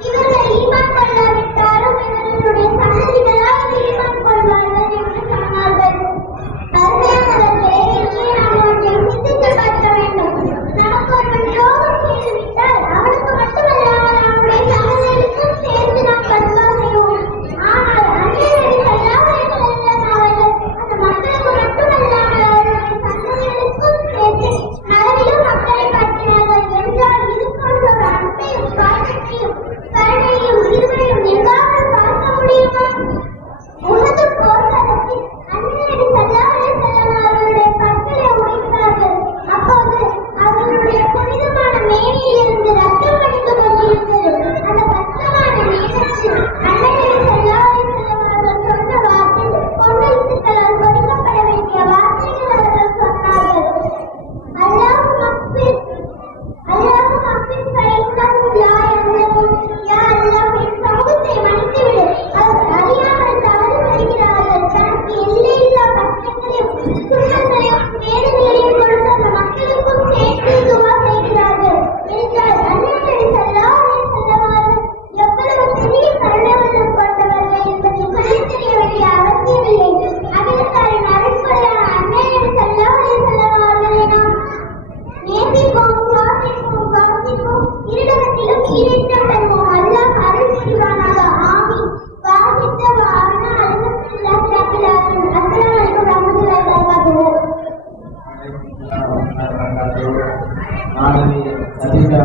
இவர்கள் ஈமான் கொள்ளாவிட்டாலும் இவர்களுடைய சந்ததிகளாவது ஈமான் கொள்வார்கள் என்று சொன்னார்கள். அருமையானவர்களே, இங்கே நாம் ஒன்றை சிந்தித்து பார்க்க வேண்டும். நமக்கு ஒருவன் துரோகம் செய்துவிட்டால் அவனுக்கு மட்டுமல்லாமல் அவனுடைய சகோதரருக்கும் சேர்த்து நாம் கற்பா செய்வோம். ஆனால் அண்ணன் நபி ஸல்லல்லாஹு அலைஹி வஸல்லம் அவர்கள் அந்த மக்களுக்கு மட்டுமல்லாமல் அவருடைய சந்ததிகளுக்கும் சேர்த்து நரகிலும் மக்களை காட்டினார்கள். என்றால் இது போன்ற ஒரு அன்பையும் பாசத்தையும் கருணையும் இருமையும் எங்காவது பார்க்க முடியுமா? உனது போர்க்களத்தில் அண்ணன் நபி ஸல்லல்லாஹு அலைஹி வஸல்லம் அவர்களுடைய பற்களை உடைத்தார்கள். அப்போது அவர்களுடைய புனிதமான மேனியிலிருந்து ரத்தம் வடிந்து கொண்டிருந்தது. அந்த கஷ்டமான நேரத்தில் அண்ணன் நபி ஸல்லல்லாஹு அலைஹி வஸல்லம் அவர்கள் சொன்ன வார்த்தை பொன்னெழுத்துக்களால் பொறிக்கப்பட வேண்டிய வார்த்தைகள். அவர்கள் சொன்னார்கள், அல்லாஹும்ம அக்ஃபிர் ஃபஇன்னஹும் லா யஅலமூன். யா அல்லாஹ், என் சமூகத்தை மன்னித்துவிடு, அவர்கள் அறியாமல் தவறு செய்கிறார்கள். தனக்கு எல்லையில்லா கஷ்டங்களையும் துன்பங்களையும் வேதனைகளையும் கொடுத்த அந்த மக்களுக்கும் சேர்த்து துவா செய்கிறார்கள். என்றால் அண்ணன் நபி ஸல்லல்லாஹு அலைஹி வஸல்லம் அவர்கள் எவ்வளவு பெரிய கருணையுள்ளம் கொண்டவர்கள் என்பதை சொல்லித் தெரிய வேண்டிய அவசியமில்லை. அகிலத்தாரின் அருட்கொடையான அண்ணன் நபி ஸல்லல்லாஹு அலைஹி வஸல்லம் அவர்களை நாம் நேசிப்போம், சுவாசிப்போம், வாசிப்போம், இருடகத்திலும் ஈடேற்றம் பெறுவோம். அல்லாஹ் அருள் புரிவானாக. ஆமீன். வாசித்த வானா அல்ஹம்துலில்லாஹி ரப்பில் ஆலமீன். அஸ்ஸலாமு அலைக்கும் வரஹ்மத்துல்லாஹி வபரகாத்துஹு. மாணவி சதிகா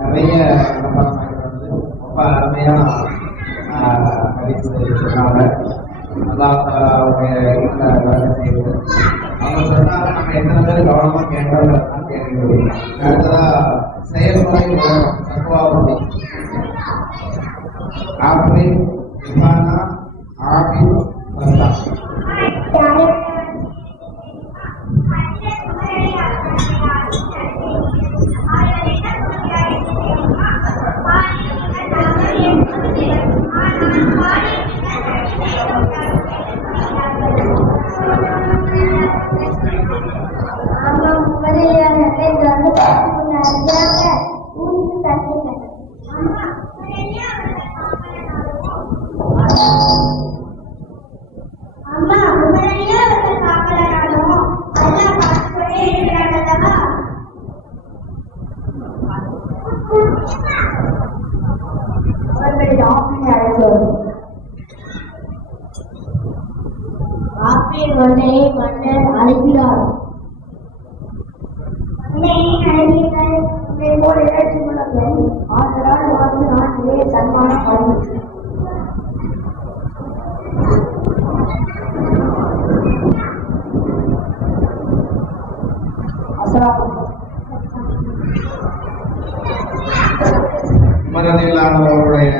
நிறைய ரொம்ப அருமையா படித்து சொன்னாங்க. அல்லாஹ் தஆலாவுடைய இந்த வேலை செய்வது அவங்க சொன்னாங்க. நம்ம எத்தனை பேர் கவனமா கேட்டோம் கேட்க முடியும். அடுத்ததா செயல்முறை தக்குவாவுடைய ஆப்ரின் இபானா ஆபின் வந்தா ஆமா, முதலியான வந்து அறியாம ஊருக்கு தந்துங்க. அம்மா, முதலியா வந்து பார்க்கலனாலும் அதெல்லாம் பார்த்துக்கொண்டே இருக்கிறாங்கல்லவா? அவர்களை ஆப்பிளை அழைத்தோம். ஆப்பிள் மன்னரை மன்னர் அழைக்கிறார். உன்னை போல் இறைச்சி உள்ள பெண் ஆதலால் வந்து நாட்டிலே சன்மானம் பண்ணு. உமரதில்லாதவருடைய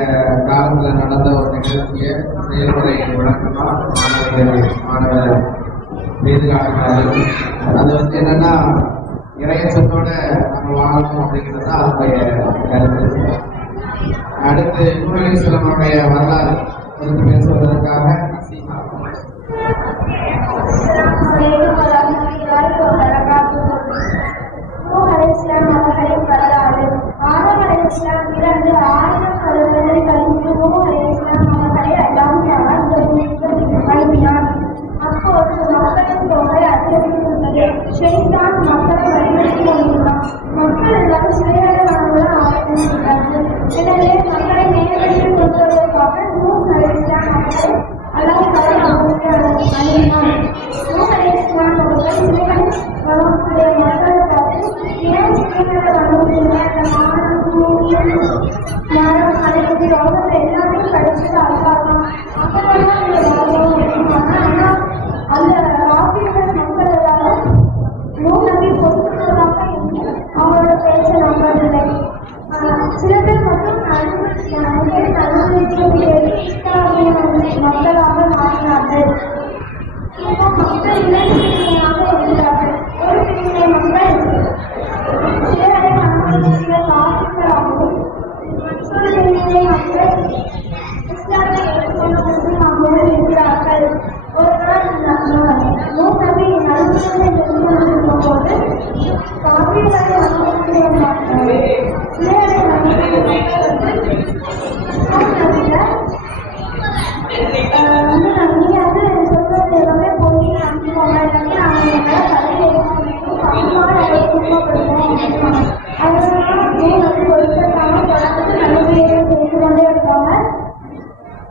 காலத்தில் நடந்த ஒரு நிகழ்ச்சியை செயல்முறை விளக்கமா மாணவர் செய்து காட்டுறாரு. அது வந்து என்னன்னா, இறையச்சத்தோட நம்ம வாழணும் அப்படிங்கிறது தான் அதனுடைய கருத்து. அடுத்து நூஹ் அலைஹிஸ்ஸலாமுடைய வரலாறு குறித்து பேசுவதற்காக அவர்களின் வரலாறு. ஆதம் அலைஹிஸ்ஸலாம் பிறந்து 1000 வருடங்கள் கழித்து நூஹ் அலைஹிஸ்ஸலாம் அவர்களை அல்லாஹ் அனுப்பினார். அப்போது மக்களின் தொகை அதிகரித்துள்ளது. ஷைத்தான் மக்கள் துன்பப்படுத்தும். அதெல்லாம் நூல் பொருட்படுத்தாம தொடர்ந்து நன்மையை செய்து கொண்டே இருக்காங்க.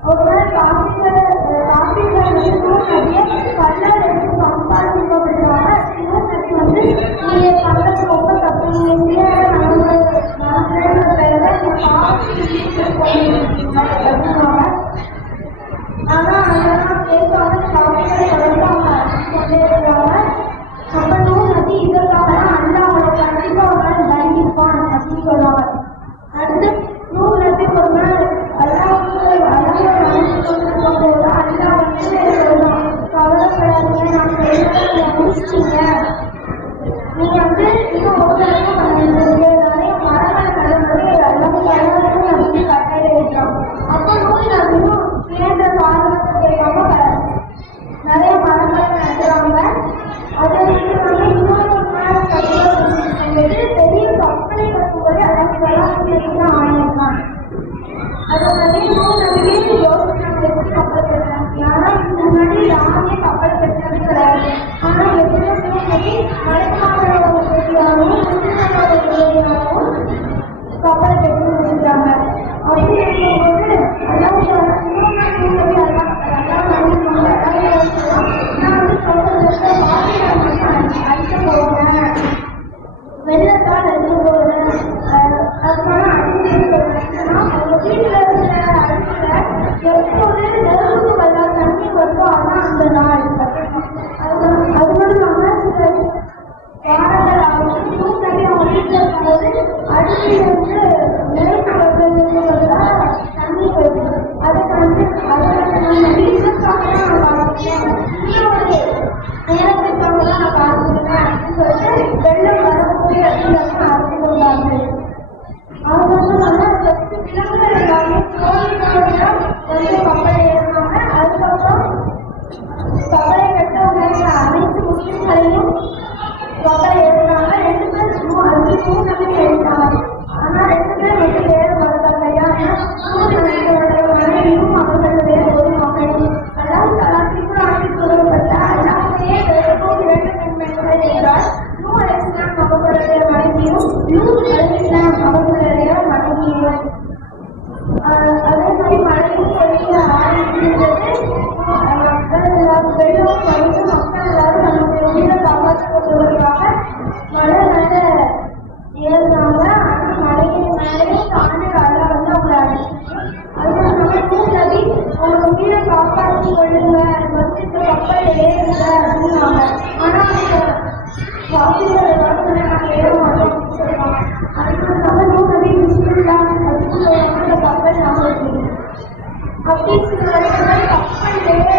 ஒரு நாள் காப்பீர்கள் வந்து நூல் நதியை கல்லால் எடுத்து பம்பால் துன்பப்படுத்துவாங்க. நூல் நதி வந்து நீங்க பண்றது ரொம்ப தப்பு, நீங்க ஆனா அதெல்லாம் கேட்காம காப்பீர்கள் தொடர்ந்து அவங்க அழைச்சு கொண்டே இருக்கிறாங்க. அப்ப நூல் நதி இதற்காக அண்ணா அவங்களை கண்டிப்பா ஒரு நாள் தண்டிப்பான் அப்படின்னு சொல்லுவாங்க. அடுத்து நூல் நதி ஒரு நாள் கவலைப்படாதீங்க, நான் முடிச்சிட்டீங்க, நீங்க வந்து இன்னும் நிறைய மரங்கள் நடுவது எல்லாருக்கும் நம்பி கட்டையில இருக்கிறோம். அப்போ நூல் நதியும் வேண்ட காரணத்தை கேட்காம நிறைய மரங்கள் நடுறாங்க. அதை வந்து இன்னொரு பெரிய கப்பலை கட்டும்போது அதெல்லாம் ஆயிருக்காங்க. அது வந்து நூல் நதியே யோசிச்சாங்க எப்படி கப்பல் கட்டுறாங்க. ஆனா இதுக்கு முன்னாடி யாருமே கப்பல் கட்டினது கிடையாது. ஆனா எப்படியோ நூல் நதி மலைக்காரோட உதவியாகவும் முஸ்லிமோட உதவியாகவும் கப்பலை கட்டி முடிஞ்சாங்க. அப்படி இருக்கும்போது எல்லாம் நான் வந்து சொல்றது அடிக்க போவேன், வெள்ளத்தால் அடிக்க போவேன், அதுக்கான அடிக்க அவங்க வீட்டுல இருக்கிற அடிப்புல எப்போது நெருப்பு வந்தா தண்ணி வருதோ அதான் அந்த நாள். அது மட்டும் இல்லாம சில வாரங்கள் ஆகும் நூல் நதி அவங்க வீட்டுல இருக்கும்போது அடிப்படையில வந்து நெருப்பு வருதுதான் தண்ணி வருது. அதுக்கு வந்து இதற்காக தான் நான் பார்த்துருக்கேன், இன்னொரு நேரத்திற்காக தான் நான் பார்த்துருக்கேன் அப்படின்னு சொல்லிட்டு வெள்ளம் வரக்கூடிய அப்படின்னு அறிந்து கொண்டார்கள். அது மட்டும் இல்லாம விலங்குகள் எல்லாமே கோழிகளோட வந்து கப்பலை ஏறினாங்க. அதுக்கப்புறம் கப்பலை கட்ட உள்ள அனைத்து முஸ்லிம்களையும் கப்பலை ஏறினாங்க. 2 பேர் நூல் நபி எழுதினாங்க. ஆனா 2 பேர் வந்து வேறு வரலையா, நூல் நபியோட மனைவியும் அவர்களுடைய ஒரு மகனும் அதாவது தலாத்திற்கு ஆட்சி கூறப்பட்ட எல்லாமே 2 பெண்மணிகள் என்றால் நூல் அலைஹிஸ்ஸலாம் அவர்களுடைய மனைவியும் லூத் அலைஹிஸ்ஸலாம் அவர்களுடைய மனைவியும். அதே மாதிரி மழையும் பொழிய ஆரம்பிச்சிருந்தது. மக்கள் எல்லாரும் வெள்ளம் வந்து மக்கள் எல்லாரும் நம்முடைய உயிரை காப்பாற்றிக் கொள்வதற்காக மழை மேல ஏறினாங்க. ஆனா மழையின் மேலே தாண்டி அல்ல வந்து அவங்களை அடிச்சிச்சு. அதுதான் நம்ம நூல் நபி அவங்க உயிரை காப்பாற்றிக் கொள்ளுங்க, வந்து இந்த கப்பல் ஏறுங்க அப்படின்னாங்க. ஆனா அவங்க காப்பீர்கள் எல்லாரும் நாங்கள் ஏற மாட்டோம் அப்படின்னு சொல்லுவாங்க. அதுக்கு நம்ம நூல் நபி பிஸ்மில்லா அப்படின்னு சொல்லுவாங்க. அந்த கப்பல் நாம அப்படி சில வரைக்கும் கப்பல்லே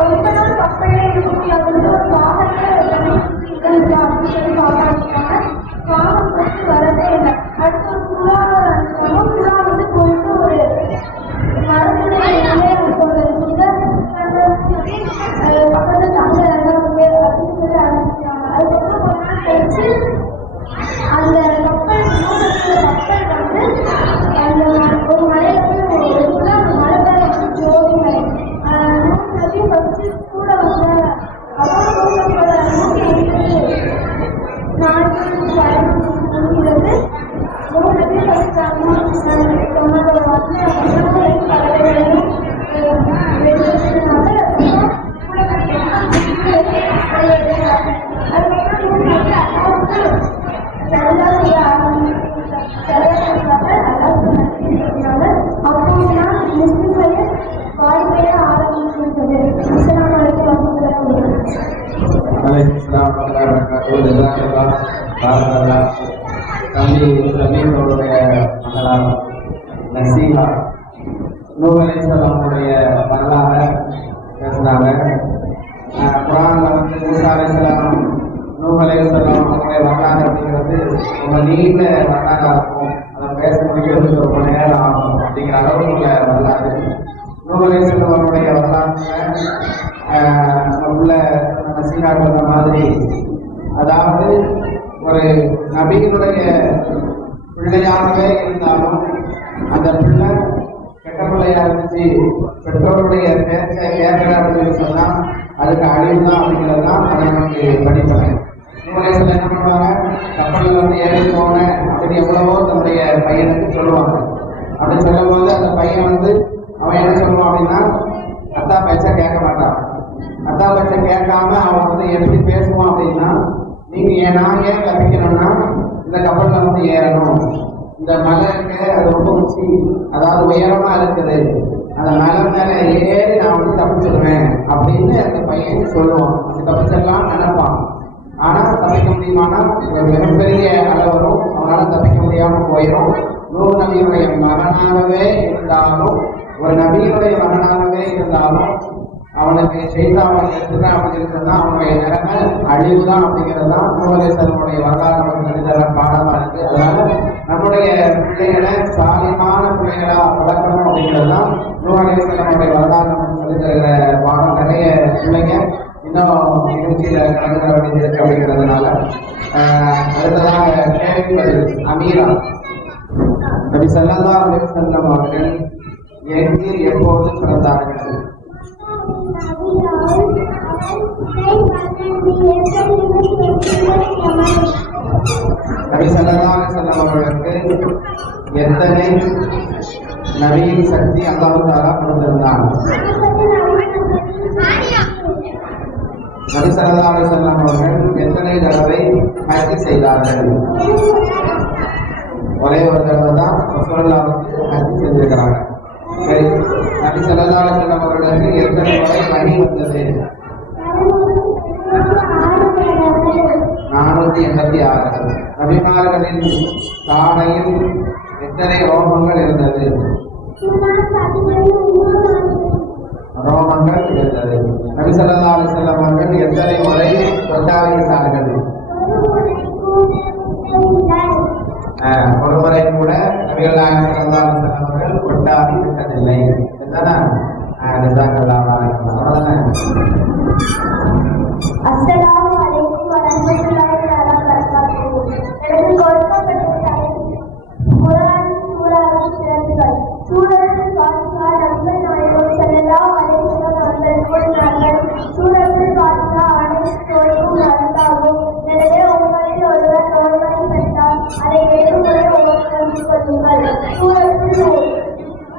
ரொம்ப நாள் கப்பல்லே இருக்க முடியாது. ஒரு வாகனத்தை அப்படின்னு சொல்லி பார்த்தாங்க. வாகனம் வந்து வரதே இல்லை. அடுத்து ஒரு புறா வந்து போயிட்டு ஒரு மரத்துல பக்கத்துல தங்க அப்படின்னு சொல்லி ஆரம்பிச்சாங்க. அதுக்கப்புறம் ஒரு நாள் கழிச்சு அந்த கப்பல் வந்து அந்த ஒரு மலையில போய் அந்த மலை மேல வந்து ஜோதி மலை நூல் நபி ஃபர்ஸ்ட் கூட வந்த அப்புறம் நூல் நபியோட 150 நாட்கள் பயணிக்கிறது. நூல் நபி ஃபர்ஸ்ட் சொன்னதோட வந்து கடலைகளையும் தம்பி ரபீனுடைய மகளார் நசீஹா நூஹ் அலைஹிஸ்ஸலாமுடைய வரலாறு பேசுறாங்க. குர்ஆன்ல வந்து மூசா அலைஹிஸ்ஸலாம் நூஹ் அலைஹிஸ்ஸலாம் அவங்களுடைய வரலாறு அப்படிங்கிறது ரொம்ப நீண்ட வரலாறாக இருக்கும். அதை பேச முடிக்கிறதுக்கு ரொம்ப நேரம் ஆகும் அப்படிங்கிற அளவுக்கு உள்ள வரலாறு. நூஹ் அலைஹிஸ்ஸலாம் அவருடைய வரலாற்றுல உள்ள நசீஹா சொன்ன மாதிரி, அதாவது ஒரு நபியினுடைய பிள்ளையாகவே இருந்தாலும் அந்த பிள்ளை கெட்ட பிள்ளையா இருந்துச்சு, பெற்றோருடைய பேச்சை கேட்கல அப்படின்னு சொன்னா அதுக்கு அழிவு தான் அப்படிங்கிறது தான் அது நமக்கு படிப்பேன். நான் ஏன் தப்பிக்கணும்னா இந்த கப்பல்ல வந்து ஏறணும், இந்த மலை இருக்கு அது ரொம்ப உச்சி, அதாவது உயரமா இருக்குது, அந்த மலை மேல ஏறி நான் வந்து தப்பிச்சிடுவேன் அப்படின்னு அந்த பையன் சொல்லுவான். அந்த தப்பிச்சிடலாம் நினைப்பான். ஆனா தப்பிக்க முடியுமானா மிகப்பெரிய அளவு வரும், அவனால தப்பிக்க முடியாம போயிடும். நூறு நபியினுடைய மகனாகவே இருந்தாலும், ஒரு நபியினுடைய மகனாகவே இருந்தாலும் அவனுக்கு செய்தாமல் எடுத்துதான் அப்படின்னு சொன்னா அவனுடைய நிலைமை அழிவுதான் அப்படிங்கிறது தான் நூலேசனுடைய வரலாறு கணிதர பாடமா இருக்கு. அதனால நம்முடைய பிள்ளைகளை சாலியமான பிள்ளைகளா வளர்க்கணும் அப்படிங்கிறது தான் நூலேசனுடைய வரலாறு சொல்லி தருகிற பாடம். நிறைய பிள்ளைங்க இன்னும் நிகழ்ச்சியில கலந்து தர வேண்டியிருக்கு அப்படிங்கிறதுனால அடுத்ததாக கேள்விப்பது அமீரா. நபி ஸல்லல்லாஹு அலைஹி வஸல்லம் அவர்கள் எங்கு எப்போது பிறந்தார்கள்? நபி ஸல்லல்லாஹு அலைஹி வஸல்லம் அவர்களுக்கு எத்தனை நபியின் சக்தி அல்லாஹ் தஆலா கொடுத்திருந்தார்? நபி ஸல்லல்லாஹு அலைஹி வஸல்லம் அவர்கள் எத்தனை தடவை ஹஜ் செய்தார்கள்? ஒரே ஒரு தடவை தான் ரசூலுல்லாஹ்வுக்கு ஹஜ் செஞ்சிருக்கிறாங்க. சரி, நபி ஸல்லல்லாஹு அலைஹி வஸல்லம் அவர்களுக்கு எத்தனை முறை வஹி வந்தது? 486. நபிமார்களின் தாடையில் எத்தனை ரோமங்கள் இருந்தது? ரோமங்கள் இருந்தது. நபி ஸல்லல்லாஹு அலைஹி வஸல்லம் அவர்கள் எத்தனை முறை கொண்டாடினார்கள்? ஒரு முறை கூட நபிகள் நாயகம் ஸல்லல்லாஹு அலைஹி வஸல்லம் அவர்கள் கொண்டாடி விட்டதில்லை. அஸ்ஸலாமு அலைக்கும் வரஹ்மத்துல்லாஹி தஆலா வபரகாத்துஹு. எனக்கு கொடுக்கப்பட்ட குர்ஆன் சூராவின் சிறப்புகள். சூரத்துல் ஃபாத்திஹா நபிகள் நாயகம் ஸல்லல்லாஹு அலைஹி வஸல்லம் அவர்கள் கூறினார்கள், சூரத்துல் ஃபாத்திஹா அனைத்து நோய்க்கும் மருந்தாகும். எனவே உங்களில் ஒருவர் நோய்வாய் பெற்றால் அதை 7 முறை ஓதி கொள்ளுங்கள். சூரத்துல் நூர்.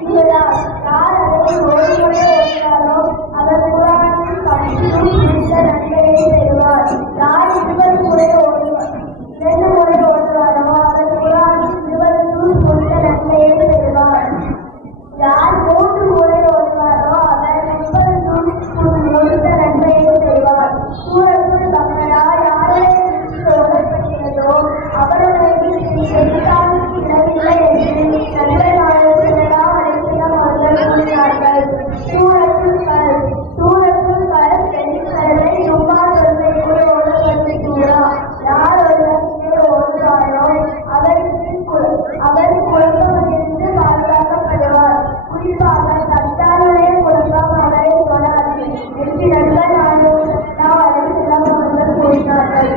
யார் அதை 1 முறை ஓதினாரோ அவர் குர்ஆனின் கடைசி நன்மையை பெறுவார். யார் 20 முறை ஓதுவார் 2 முறை ஓதுவாரோ அவர் குர்ஆனின் 20 கொண்ட நன்மையை பெறுவார். யார் 3 முறை ஓதுவாரோ அவர் 30 முடிந்த நன்மையை பெறுவார். சூரத்துல் பக்ரா யாரை ஓதப்பட்டதோ அவருடைய செய்தானுக்கு இடமில்லை என்று நபிகள் நாயகம் ஸல்லல்லாஹு அலைஹி வஸல்லம் அவர்கள் கூறினார்கள். சூரத்துல் கஹஃப். சூரத்துல் கஹஃப் எண்ணிக்கரை ஜும்மா தொழுகையோடு ஓதப்பட்ட சூரா. யார் ஒருவரை ஓதுவாரோ அவர் குழப்பமிலிருந்து பாதுகாக்கப்படுவார். குறிப்பாக தட்டானுடைய குழப்பம் அவரை தொடாது என்று நபிகள் நாயகம் ஸல்லல்லாஹு அலைஹி வஸல்லம் அவர்கள் கூறினார்கள்.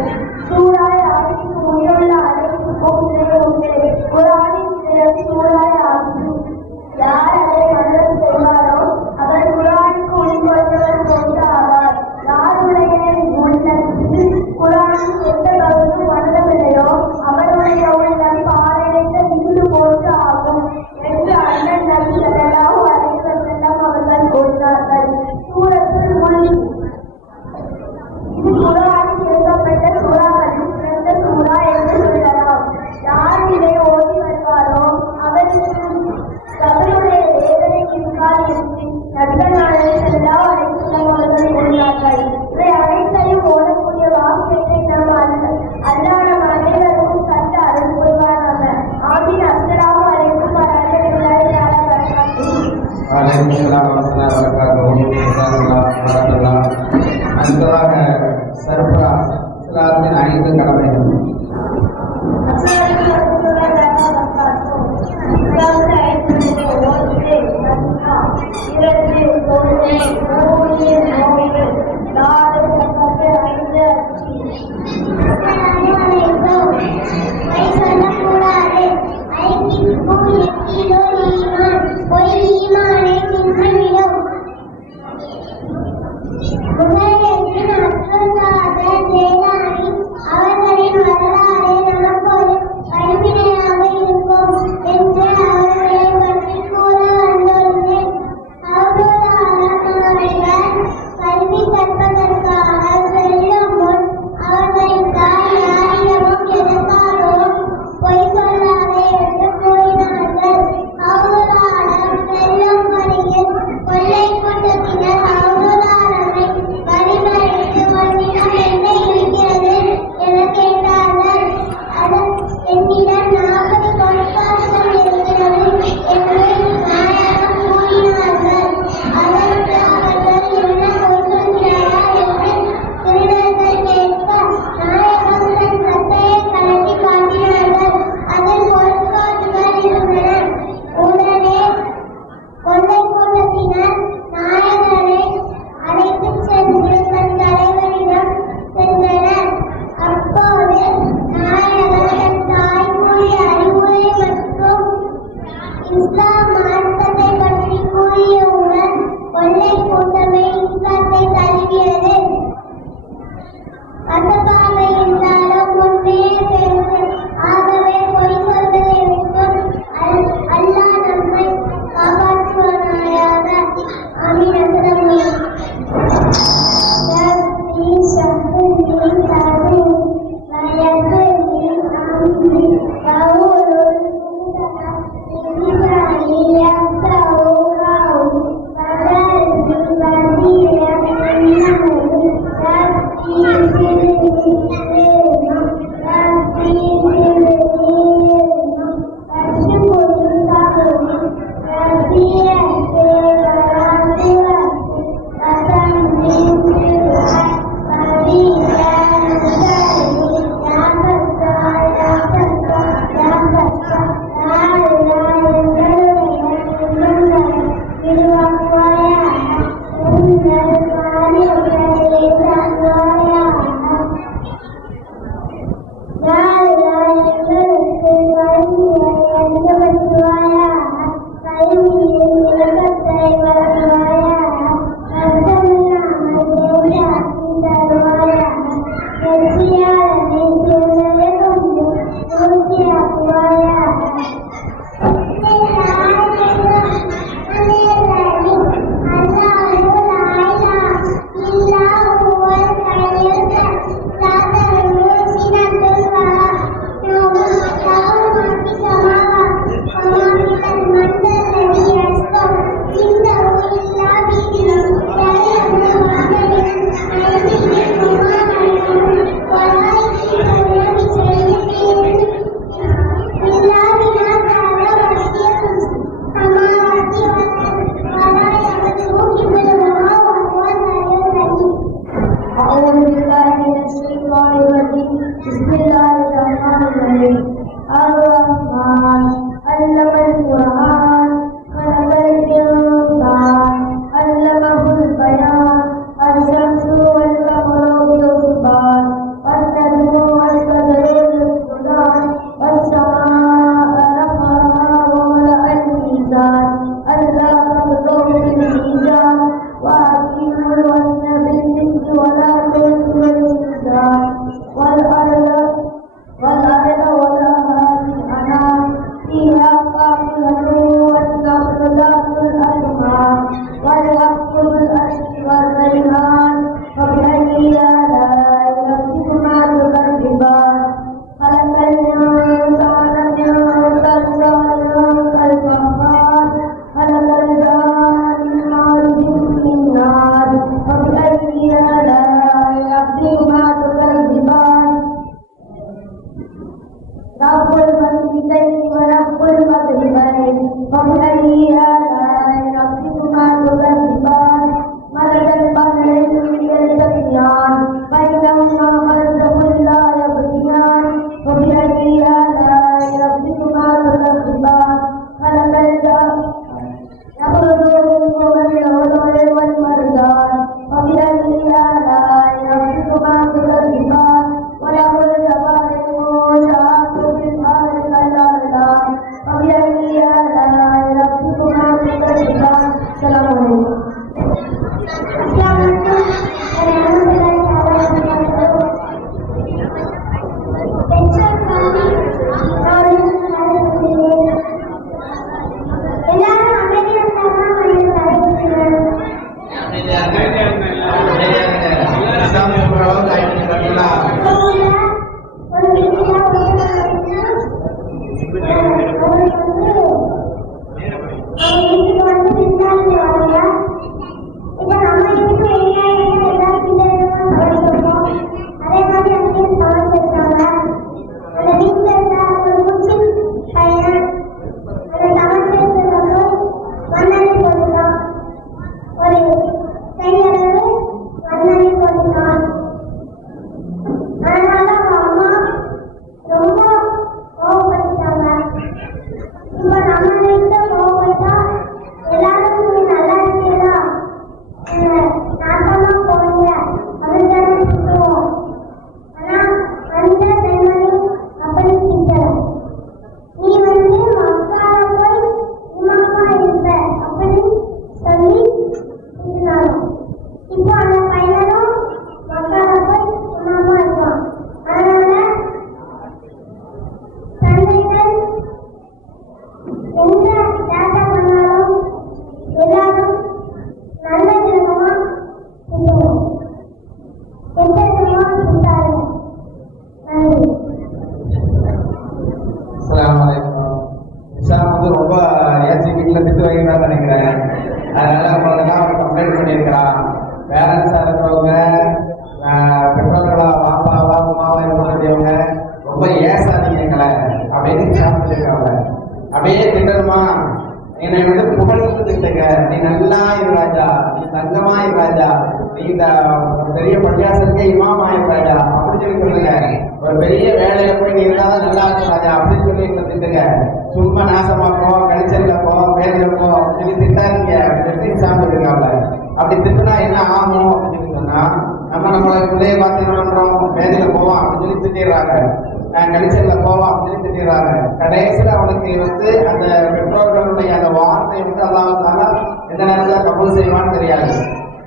சூரா யாசின் உயிருள்ள அனைத்துக்கும் இதை உண்டு. குர்ஆனின் சிறப்பு சூரா யாசின். யார் அதை மனனம் செய்வாரோ அவர் குர்ஆனுக்கு உட்பட்டவர் போன்று ஆவார். யாருடைய உள்ளத்தில் குர்ஆனின் எந்த பகுதியும் மனனமில்லையோ அவருடைய உள்ளம் பாறையிட்ட வீடு போன்று ஆகும் என்று அண்ணன் நபி ஸல்லல்லாஹு அலைஹி வஸல்லம் அவர்கள் கூறினார்கள். சூரத்துல் முல்க். இது குர்ஆனில் எழுதப்பட்ட சூறாக்களில் சிறந்த சூறா என்று சொல்லலாம். யார் இதை ஓதி வருவாரோ அவருக்கு கபருடைய வேதனை இருக்காது என்று நபிகள் நாயகம் ஸல்லல்லாஹு அலைஹி வஸல்லம் அவர்கள் கூறினார்கள். இவை அனைத்தையும் ஓதக்கூடிய வாக்கியத்தை நாம் அல்லாஹ் நம் அனைவருக்கும் தந்து அருள் புரிவானாக. ஆமீன். அஸ்ஸலாமு அலைக்கும் வரஹ்மத்துல்லாஹி தஆலா வபரகாத்துஹு. வலைக்கும் ஸலாம் வரஹ்மத்துல்லாஹி வபரகாத்துஹு. அடுத்ததாக சர்ப்ரா இஸ்லாத்தின் 5 கடமைகள். அவர்களின் வரலாறு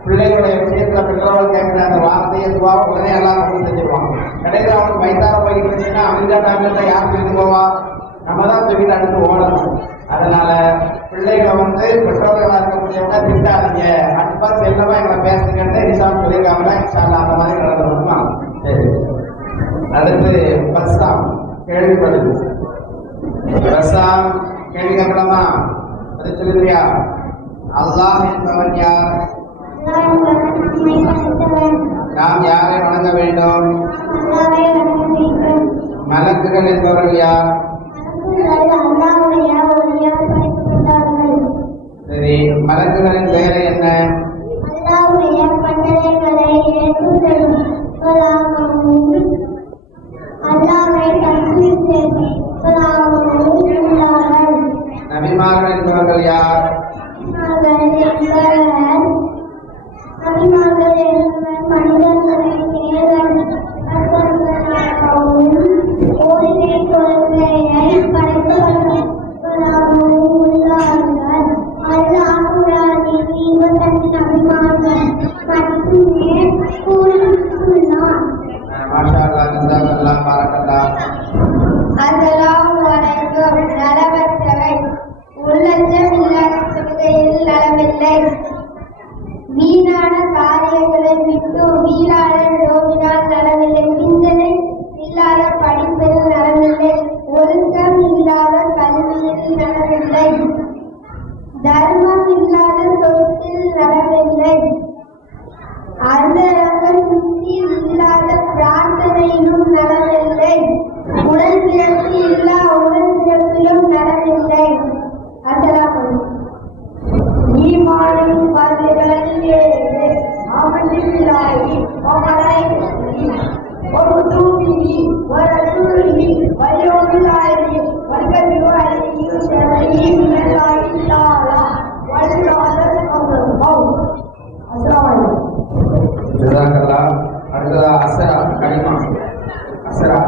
பிள்ளைகளுடைய விஷயத்துல பெற்றோர்கள் கேட்கிற அந்த வார்த்தையை உடனே எல்லாம் கொண்டு செஞ்சிருவாங்க. கடைசியில் அவனுக்கு வயிற்றார போயிட்டு இருந்துச்சுன்னா அமெரிக்கா டாக்டர்ல யார் தூக்கிட்டு போவா? நம்ம தான் தூக்கிட்டு அடுத்து ஓடணும். அதனால பிள்ளைகளை பெற்றோர்களா இருக்கக்கூடியவங்க திட்டாதீங்க, அன்பா செல்லமா எங்களை பேசுங்கன்னு இன்ஷால்லா சொல்லியிருக்காங்களா? இன்ஷால்லா அந்த மாதிரி நடந்துருமா? சரி. அடுத்து பஸ்ஸாம் கேள்விப்படுது. பஸ்ஸாம் கேள்வி கேட்கலாமா? அது சொல்லுறியா? அல்லாஹ் என்பவன் யார்? நாம் யாரை வணங்க வேண்டும்? மலக்குகள் என்பவர்கள் யார்? சரி, மலக்குகளின் பெயர் என்ன? நபிமார்கள் என்பவர்கள் யார்? வீணான காரியங்களை விட்டு வீணான நோவினால் நலவில்லை. சிந்தனை இல்லாத படிப்பில் நலவில்லை. ஒழுக்கம் இல்லாத கல்வியில் நலவில்லை. தர்மம் இல்லாத சொத்தில் நலவில்லை. அந்தரங்க சுத்தி இல்லாத பிரார்த்தனையிலும் நலவில்லை. உடல் பிறப்பு இல்லா உடல் பிறப்பிலும் நலவில்லை. அசலாம் ஈமானின் பருவங்களிலே அமலில்லாஹி வமலாயிகத்திஹி வகுதூபிஹி வரசூலிஹி வல்யௌமில் ஆகிர் வல்கதிரு அலைஹி ஷரஈ மினல்லாஹி தஆலா வல்ராதத் அல்லாஹ். அஸ்ஸலாமு அலைக்கும். ஜஸாக்கல்லாஹ். அடுத்ததா அஸ்ஸரா கலிமா. அஸ்ஸரா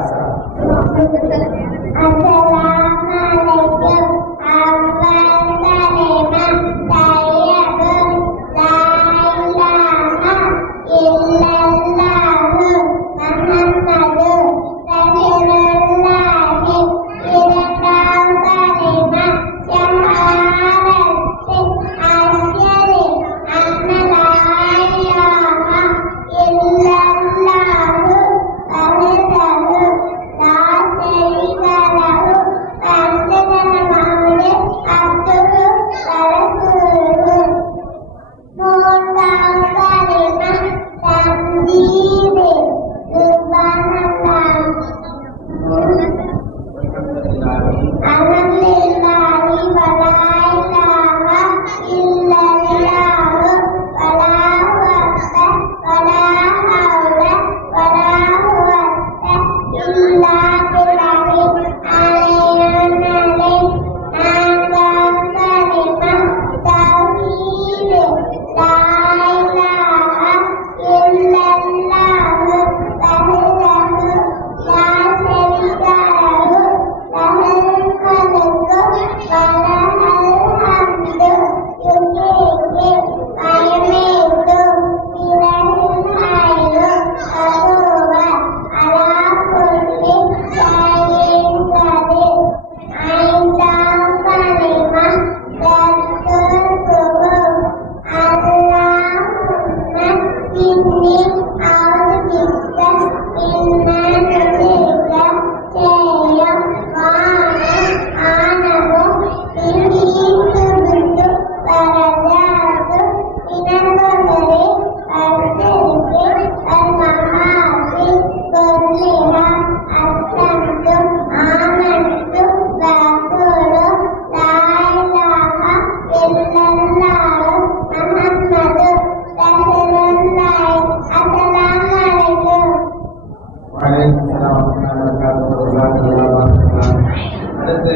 அடுத்து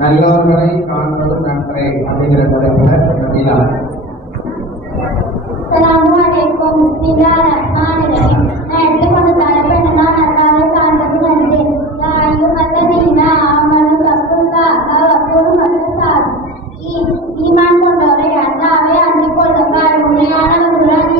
நல்லவர்களை காண்பதும் நன்றே அப்படிங்கிற தலைப்புல நபிலா. அஸ்ஸலாமு அலைக்கும். பிஸ்மில்லாஹிர் ரஹ்மானிர் ரஹீம். நான் எடுத்துக்கொண்ட தலைப்பு என்னன்னா நல்லாவே காண்பது நன்றே. ஐயுஹல்லதீன ஆமனு தக்குல்லாஹ வகுலு வஸ்ஸாத். ஈமான் கொண்டவரை அல்லாஹ்வை அண்டிக் கொள்ளுங்கள். உண்மையானவர்களுடன்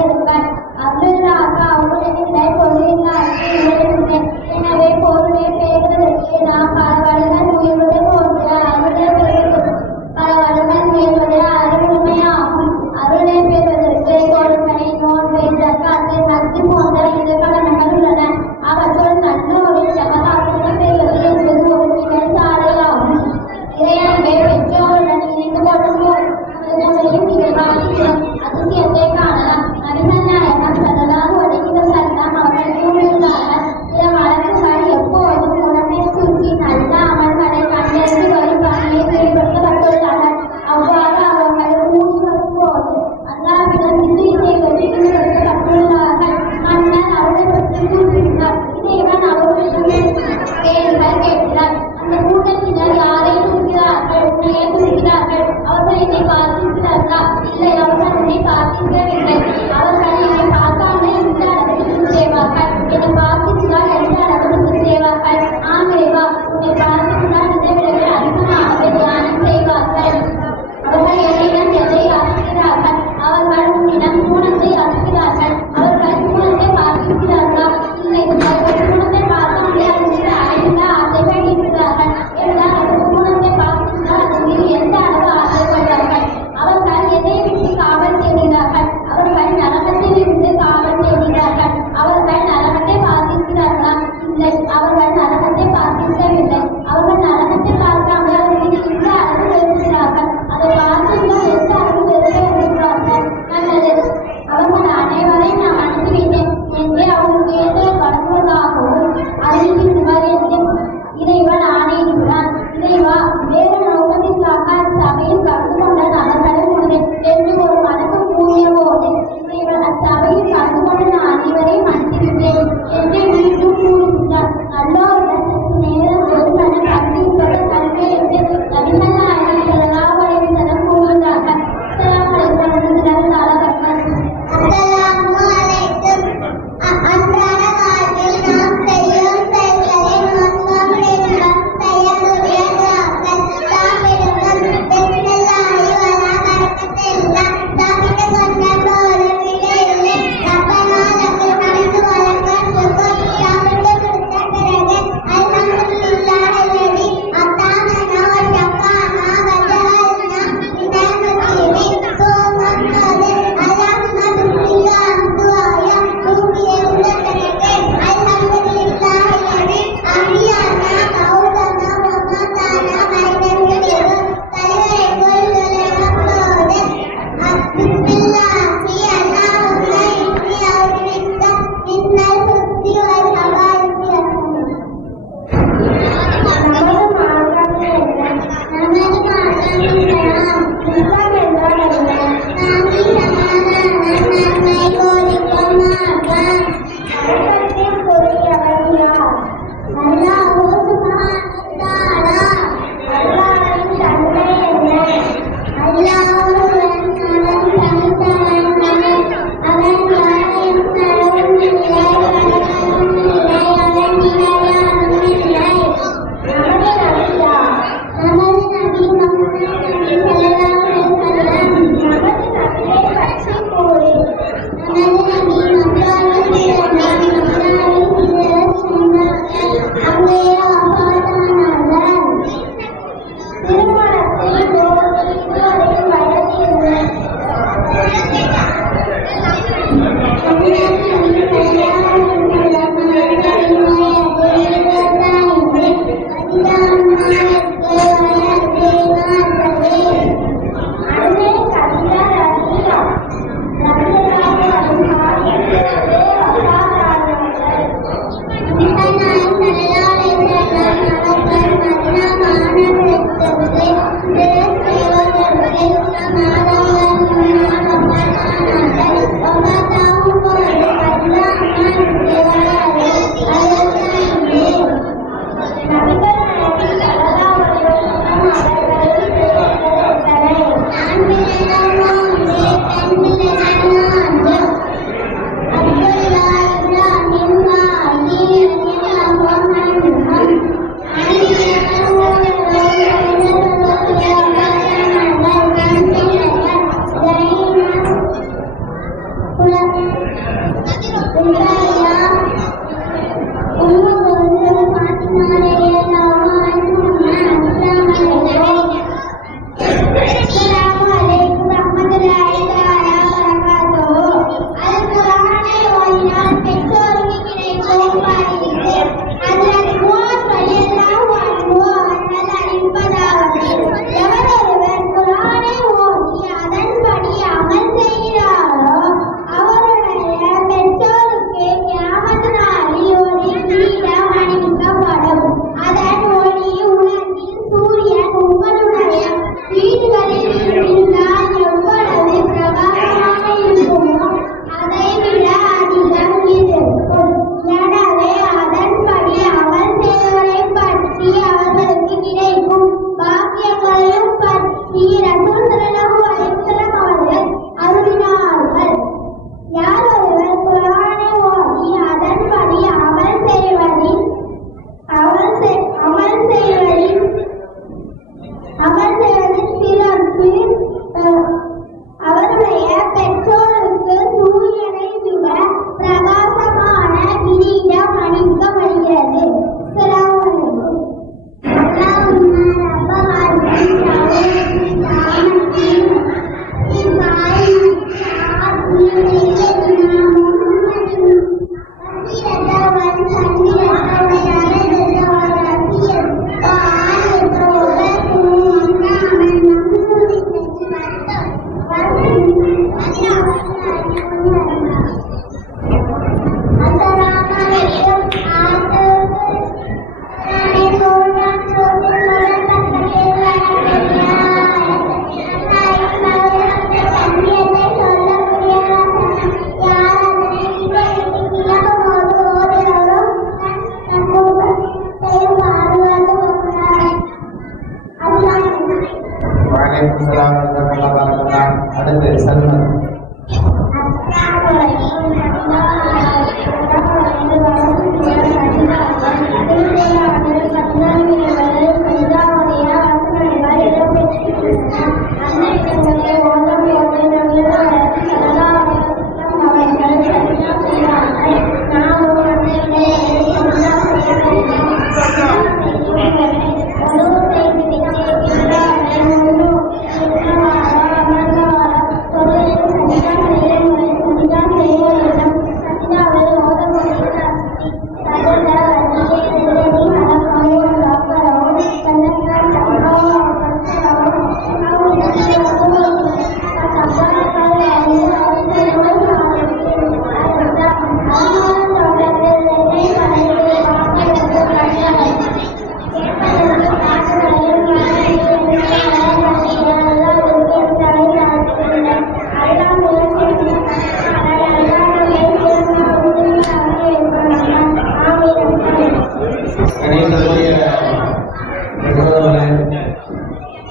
அவர்கள் நரகத்தை பார்த்திருக்கவில்லை. அவர்கள் நரகத்தை பார்க்காமல் அவர்களை இந்த அளவு வெறுக்கிறார்கள். அதை பார்த்திருந்தால் எந்த அளவு வெறுக்க விடுகிறார்கள். நல்லது, அவர்கள் அனைவரையும் நான் அனுப்பிவிட்டேன் என்று அவருக்கு ஏதோ வழங்குவதாகவும் அறிவித்திருந்தார் என்று இறைவன் ஆணையிடுகிறான். இறைவா, வேறு நோக்கத்திற்காக அச்சபையில் கலந்து கொண்ட நபர்களும் உண்டு என்று ஒரு வணக்கம் கூறிய போது இறைவன் அச்சபையில் கலந்து கொண்ட அனைவரையும் அனுப்பிவிட்டேன் என்று மீண்டும் கூறுகின்றார். அல்லாஹ்விடம் சற்று நேரம் ஒதுக்கென கல்விப்பட்ட கல்வி என்று நபிகள் நாயகம் ஸல்லல்லாஹு அலைஹி வஸல்லம் கூறுகின்றார்கள். அஸ்ஸலாமு அலைக்கும் வரஹ்மத்துல்லாஹி வபரகாத்துஹு. அஸ்ஸலாமு அலைக்கும். அன்றாட வாழ்வில் நாம் செய்யும் செயல்களை மற்றவர்களிடம் செய்யக்கூடிய துஆக்கள். தாமிரகம் பிஸ்மில்லாஹி வலா பரக்கத்தில்லாஹ். தாமிர கொண்ட போது பிழையில்லை. ரப்பனா லக்கல் ஹம்து வலக்கல் ஷுக்ர். தாமிர கொடுத்த பிறகு அல்ஹம்துலில்லாஹ் அல்லதி அத்தாமனா வ ஷஃபானா வ ஜஅல்னா மினல் முஸ்லிமீன். சோமத்தது அல்லாஹும்ம பிஸ்மில்லாஹ் துஆயா கூறிய பிறகு அல்ஹம்துலில்லாஹ் அல்லதி அஹ்யானா மௌதனா வ மாதானா மைனல் யது. தலைவரை கொள்ளுதல் போது பிஸ்மில்லாஹி அல்லாஹும்ம இன்னி அவுதுபிக்க மின்னல் ஹுஸ்னி வல் ஹவாயிசி. நமது மார்க்கம் என்ன? நமது மார்க்கம் இஸ்லாம். இஸ்லாம் என்றால் என்ன? சாந்தி, சமாதானம், நன்மை போதிக்கும் மார்க்கம். மார்க்கத்தின் கூறியவர் யார்? அல்லாஹு சுப்ஹானஹு தஆலா. அல்லாஹ்வின் தன்மை என்ன? அல்லாஹ்வுடன் அவன் தனித்தவன். அவன் யாரையும் தரவும் இல்லை, வளரவும் இல்லை, அவன் நிலையானவும் இல்லை. நமது நபியா? நமது நபி முஹம்மது ஸல்லல்லாஹு அலைஹி வஸல்லம். நமது நபியை பற்றி கூறு. நமது நபி மக்காவில் பிறந்தார். மக்காவில் ஹிஜ்ரத் செய்தார்கள். அங்கு அடுத்து சல்மன்.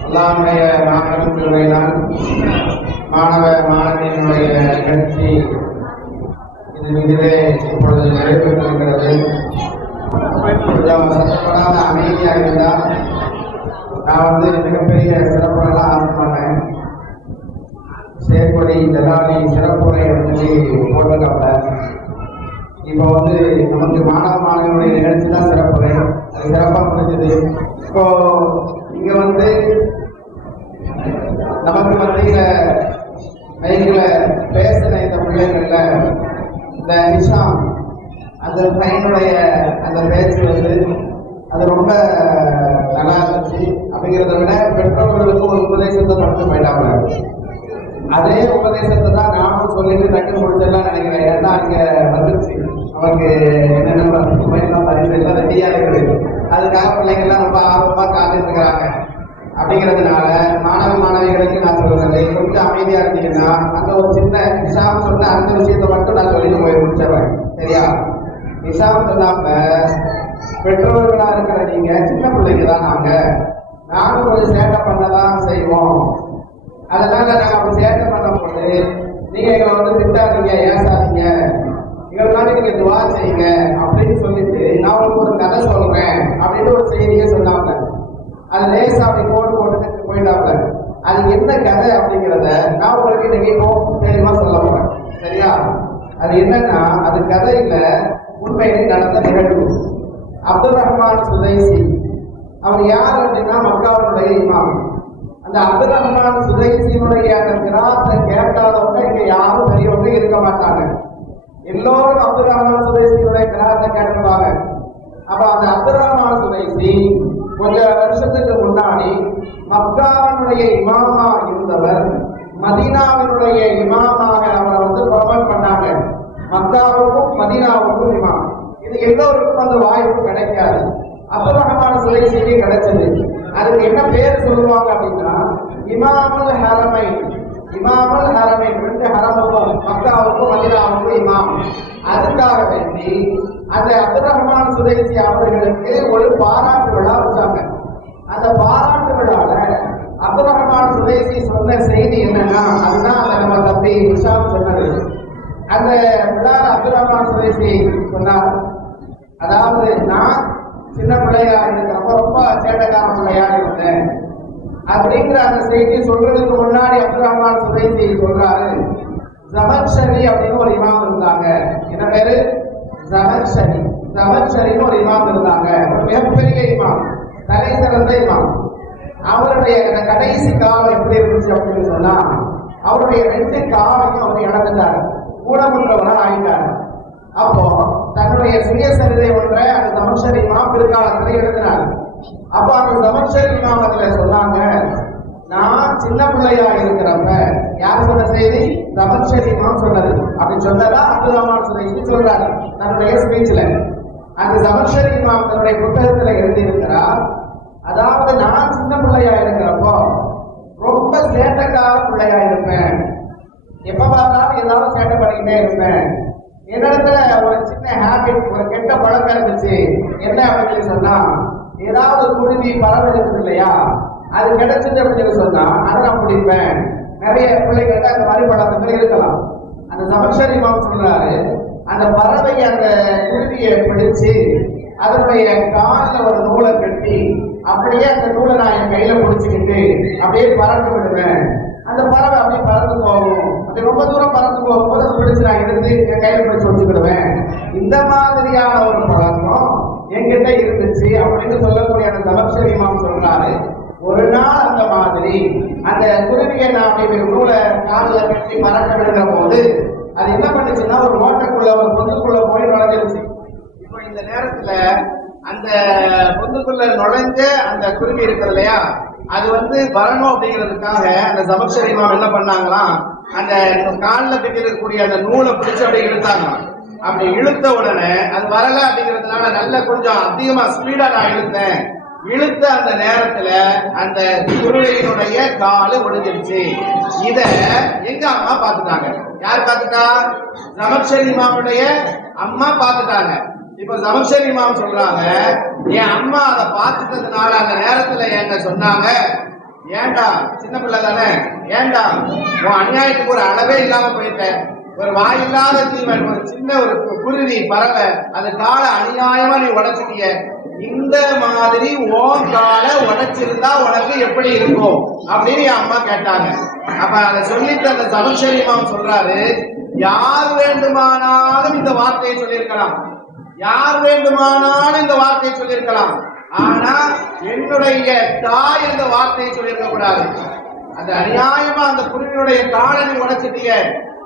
அல்லாஹ்வுடைய மாணவர்களுடையதான் மாணவ மாணவியினுடைய நிகழ்ச்சி இது மிகவே இப்பொழுது நிறைவேற்றிருக்கிறது. கொஞ்சம் சத்தப்படாத அமைதியாக இருந்தால் நான் மிகப்பெரிய சிறப்புலாம் ஆரம்பிப்பாங்க. சேர்ப்படி ஜலாலி சிறப்புரை போட்டிருக்காங்க. இப்போ நமக்கு மாணவ மாணவியுடைய நிகழ்ச்சி தான் சிறப்புரை, அது சிறப்பாக முடிஞ்சது. இப்போ இங்க நமக்கு மைக்கில் பேசின இந்த பிள்ளைகள்ல இந்த நிஷாம் அந்த பையனுடைய அந்த பேச்சு அது ரொம்ப நல்லா இருந்துச்சு. அப்படிங்கிறத விட பெற்றோர்களுக்கு ஒரு உபதேசத்தை மட்டும் போயிட்டாங்க. அதே உபதேசத்தை தான் நானும் சொல்லிட்டு டக்குன்னு முடிச்சிடலாம் நினைக்கிறேன். ஏன்னா அங்க வந்துருச்சு நமக்கு என்னென்ன பரிசு எல்லாம் ரெடியா இருக்குது. அதுக்காக பிள்ளைங்கள்லாம் ரொம்ப ஆர்வமா காத்துட்டு இருக்கிறாங்க. அப்படிங்கிறதுனால மாணவ மாணவிகளுக்கு நான் சொல்றேன், கொஞ்சம் அமைதியா இருந்தீங்கன்னா அங்க ஒரு சின்ன நிஷாம் சொன்ன அந்த விஷயத்தை மட்டும் நான் சொல்லிட்டு போய் முடிச்சிடுறேன். சரியா? நிஷாம் சொன்னாங்க, பெற்றோர்களா இருக்கிற நீங்க சின்ன பிள்ளைங்க தான் நாங்க கொஞ்சம் சேட்டை பண்ணதான் செய்வோம். அதனால நாங்க அப்படி சேட்டை பண்ணும்போது நீங்க எங்களை திட்டாதீங்க, ஏசாதீங்க, எங்களுக்காண்டி நீங்க துவா செய்யுங்க அப்படின்னு சொல்லிட்டு நான் உங்களுக்கு ஒரு கதை சொல்றேன் அப்படின்னு ஒரு செய்தியை சொன்னாங்க. அது லேசா அப்படி போட்டு போயிட்டாங்க. அது என்ன கதை அப்படிங்கிறத நான் உங்களுக்கு இன்னைக்கு தெளிவா சொல்ல போறேன். சரியா? அது என்னன்னா, அது கதை இல்ல, உண்மையிலே நடந்த நிகழ்வு. அப்துல் ரஹ்மான் சுதைசி அவர் யார் அப்படின்னா மக்காவுடைய இமாம். அந்த அப்துல் ரஹ்மான் சுதைசியினுடைய அந்த கிராத்தை கேட்டாதவங்க இங்க யாரும் பெரியவங்க இருக்க மாட்டாங்க. எல்லோரும் அப்துல் ரஹ்மான் சுதைசியினுடைய கிராத்தை கேட்டுருவாங்க. அப்ப அந்த அப்துல் ரஹ்மான் சுதைசி கொஞ்ச வருஷத்துக்கு முன்னாடி மக்காவினுடைய இமாமா இருந்தவர் மதீனாவினுடைய இமாமாக அவரை ப்ரொமோட் பண்ணாங்க. மக்காவுக்கும் மதீனாவுக்கும் இமாம். இது எல்லோருக்கும் அந்த வாய்ப்பு கிடைக்காது. அப்துல் ரஹ்மான் சுதைசிக்கு கிடைச்சது. அதுக்கு என்ன பேர் சொல்லுவாங்க அப்படின்னா இமாமுல் ஹரமைன். இமாமுல் ஹரமைன், ரெண்டு ஹரமுக்கும் மக்காவுக்கும் மதீனாவுக்கும் இமாம். அதுக்காக வேண்டி அந்த அப்துல் ரஹ்மான் சுதைசி அவர்களுக்கு ஒரு பாராட்டு விழா வச்சாங்க. அந்த பாராட்டு விழால அப்துல் ரஹ்மான் சுதைசி சொன்ன செய்தி என்னன்னா, அதுதான் அந்த நம்ம தம்பி நிஷாம் சொன்னது. அந்த விழால அப்துல் ரஹ்மான் சுதைசி சொன்னார், அதாவது நான் சின்ன பிள்ளையா இருக்கிறப்ப ரொம்ப சேட்டக்கார பிள்ளையா இருந்தேன் அப்படிங்கிற அந்த செய்தி சொல்றதுக்கு முன்னாடி அப்துல் ரஹ்மான் சுதைசி சொல்றாரு, ஜமன்ஷரி அப்படின்னு ஒரு இமாம் இருந்தாங்க. என்ன பேரு? ஜமன்ஷரின்னு ஒரு இமாம் இருந்தாங்க. ஒரு மிகப்பெரிய இமாம், தலை சிறந்த இமாம். அவருடைய கடைசி காலம் எப்படி இருந்துச்சு அப்படின்னு சொன்னா, அவருடைய 2 காலையும் அவர் இழந்துட்டார், ஊனமுற்றவரா ஆயிட்டார். அப்போ தன்னுடைய சுயசரிதை ஒன்றை அந்த ஜமன்ஷரி இமாம் பிற்காலத்தில் எழுதினார். அப்ப அந்த ஜமன்ஷரி இமாம் அதுல சொன்னாங்க, நான் சின்ன பிள்ளையா இருக்கிறப்ப, யார் சொன்ன செய்தி? ஜமன்ஷரி இமாம் சொன்னது. அப்படி சொன்னதா அப்துல் ரஹ்மான் சுதைசி சொல்றாரு தன்னுடைய ஸ்பீச்ல. அந்த ஜமன்ஷரி இமாம் தன்னுடைய புத்தகத்துல எழுதியிருக்கிறார், அதாவது நான் சின்ன பிள்ளையா இருக்கிறப்போ ரொம்ப சேட்டக்கார பிள்ளையா இருப்பேன். எப்ப பார்த்தாலும் ஏதாவது சேட்டை பண்ணிக்கிட்டே இருப்பேன். என்னிடத்துல ஒரு சின்ன ஹேபிட், ஒரு கெட்ட பழக்கம் இருந்துச்சு. என்ன அப்படின்னு சொன்னா, ஏதாவது குருவி பறவை இருக்குது இல்லையா, அது கிடைச்சது அப்படின்னு சொன்னா அதை நான் பிடிப்பேன். நிறைய பிள்ளைகள்ட்ட அந்த மாதிரி பழக்கங்கள் இருக்கலாம். அந்த ஜமக்ஷரி இமாம் சொல்றாரு, அந்த பறவை அந்த குருவியை பிடிச்சு அதனுடைய காலில் ஒரு நூலை கட்டி அப்படியே அந்த நூலை நான் என் கையில பிடிச்சுக்கிட்டு அப்படியே பறக்க விடுவேன். அந்த பறவை அப்படியே பறந்து போகும். அப்படி ரொம்ப தூரம் பறந்து போகும்போது அதை பிடிச்சு நான் எடுத்து என் கையில பிடிச்சு வச்சுக்கிடுவேன். இந்த மாதிரியான ஒரு பழக்கம் என்கிட்ட இருந்துச்சு அப்படின்னு சொல்லக்கூடிய அந்த ஜமக்ஷரி இமாம் சொல்றாரு. ஒரு நாள் அந்த மாதிரி அந்த குருவியை நான் அப்படி நூலை காலில் கட்டி பறக்க விடுகிற போது அது என்ன பண்ணுச்சுன்னா ஒரு ஓட்டைக்குள்ள ஒரு பொந்துக்குள்ள போய் நுழைஞ்சிருச்சு. இப்போ இந்த நேரத்துல அந்த பொந்துக்குள்ள நுழைஞ்ச அந்த குருவி இருக்கிறது இல்லையா, அது வரணும் அப்படிங்கிறதுக்காக அந்த ஜமக்ஷரி இமாம் என்ன பண்ணாங்களாம், அந்த காலில் கட்டிருக்கக்கூடிய அந்த நூலை பிடிச்சு அப்படியே இழுத்தாங்களாம். அப்படி இழுத்த உடனே அது வரல அப்படிங்கிறதுனால நல்ல கொஞ்சம் அதிகமா ஸ்பீடா நான் இழுத்த அந்த நேரத்துல அந்த குருவியினுடைய காலு ஒடிஞ்சிருச்சு. இத எங்க அம்மா பாத்துட்டாங்க. யார் பாத்துட்டா? ஜமக்ஷரி இமாமுடைய அம்மா பாத்துட்டாங்க. இப்ப ஜமக்ஷரி இமாம் சொல்றாங்க, என் அம்மா அதை பாத்துட்டதுனால அந்த நேரத்துல என்கிட்ட சொன்னாங்க, ஏண்டா சின்ன பிள்ளை தானே, ஏண்டா உன் அநியாயத்துக்கு ஒரு அளவே இல்லாம போயிட்டேன். ஒரு வாயில்லாத தீவன், ஒரு சின்ன ஒரு குருவி பறவை அது காலை அநியாயமா நீ உடைச்சிட்டிய. இந்த மாதிரி ஓன் காலை உடைச்சிருந்தா உனக்கு எப்படி இருக்கும் அப்படின்னு என் அம்மா கேட்டாங்க. அப்ப அதை சொல்லிட்டு அந்த ஜமக்ஷரி இமாம் சொல்றாரு, யார் வேண்டுமானாலும் இந்த வார்த்தையை சொல்லியிருக்கலாம், யார் வேண்டுமானாலும் இந்த வார்த்தையை சொல்லியிருக்கலாம். ஆனா என்னுடைய தாய் இந்த வார்த்தையை சொல்லியிருக்க கூடாது. அந்த அநியாயமா அந்த குருவினுடைய காலை நீ உடைச்சிட்டிய,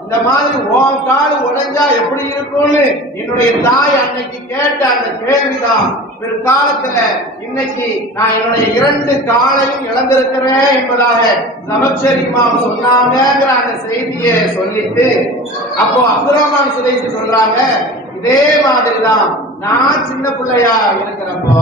இந்த மாதிரி ஓம் காடு உடைஞ்சா எப்படி இருக்கும்னு என்னுடைய தாய் அன்னைக்கு கேட்ட அந்த கேள்விதான் பிற்காலத்துல இன்னைக்கு நான் என்னுடைய 2 காலையும் இழந்திருக்கிறேன் என்பதாக ஜமக்ஷரி இமாம் சொன்னாங்கிற அந்த செய்தியை சொல்லிட்டு, அப்போ அப்துல் ரஹ்மான் சுதைசி சொல்றாங்க, இதே மாதிரிதான் நான் சின்ன பிள்ளையா இருக்கிறப்போ,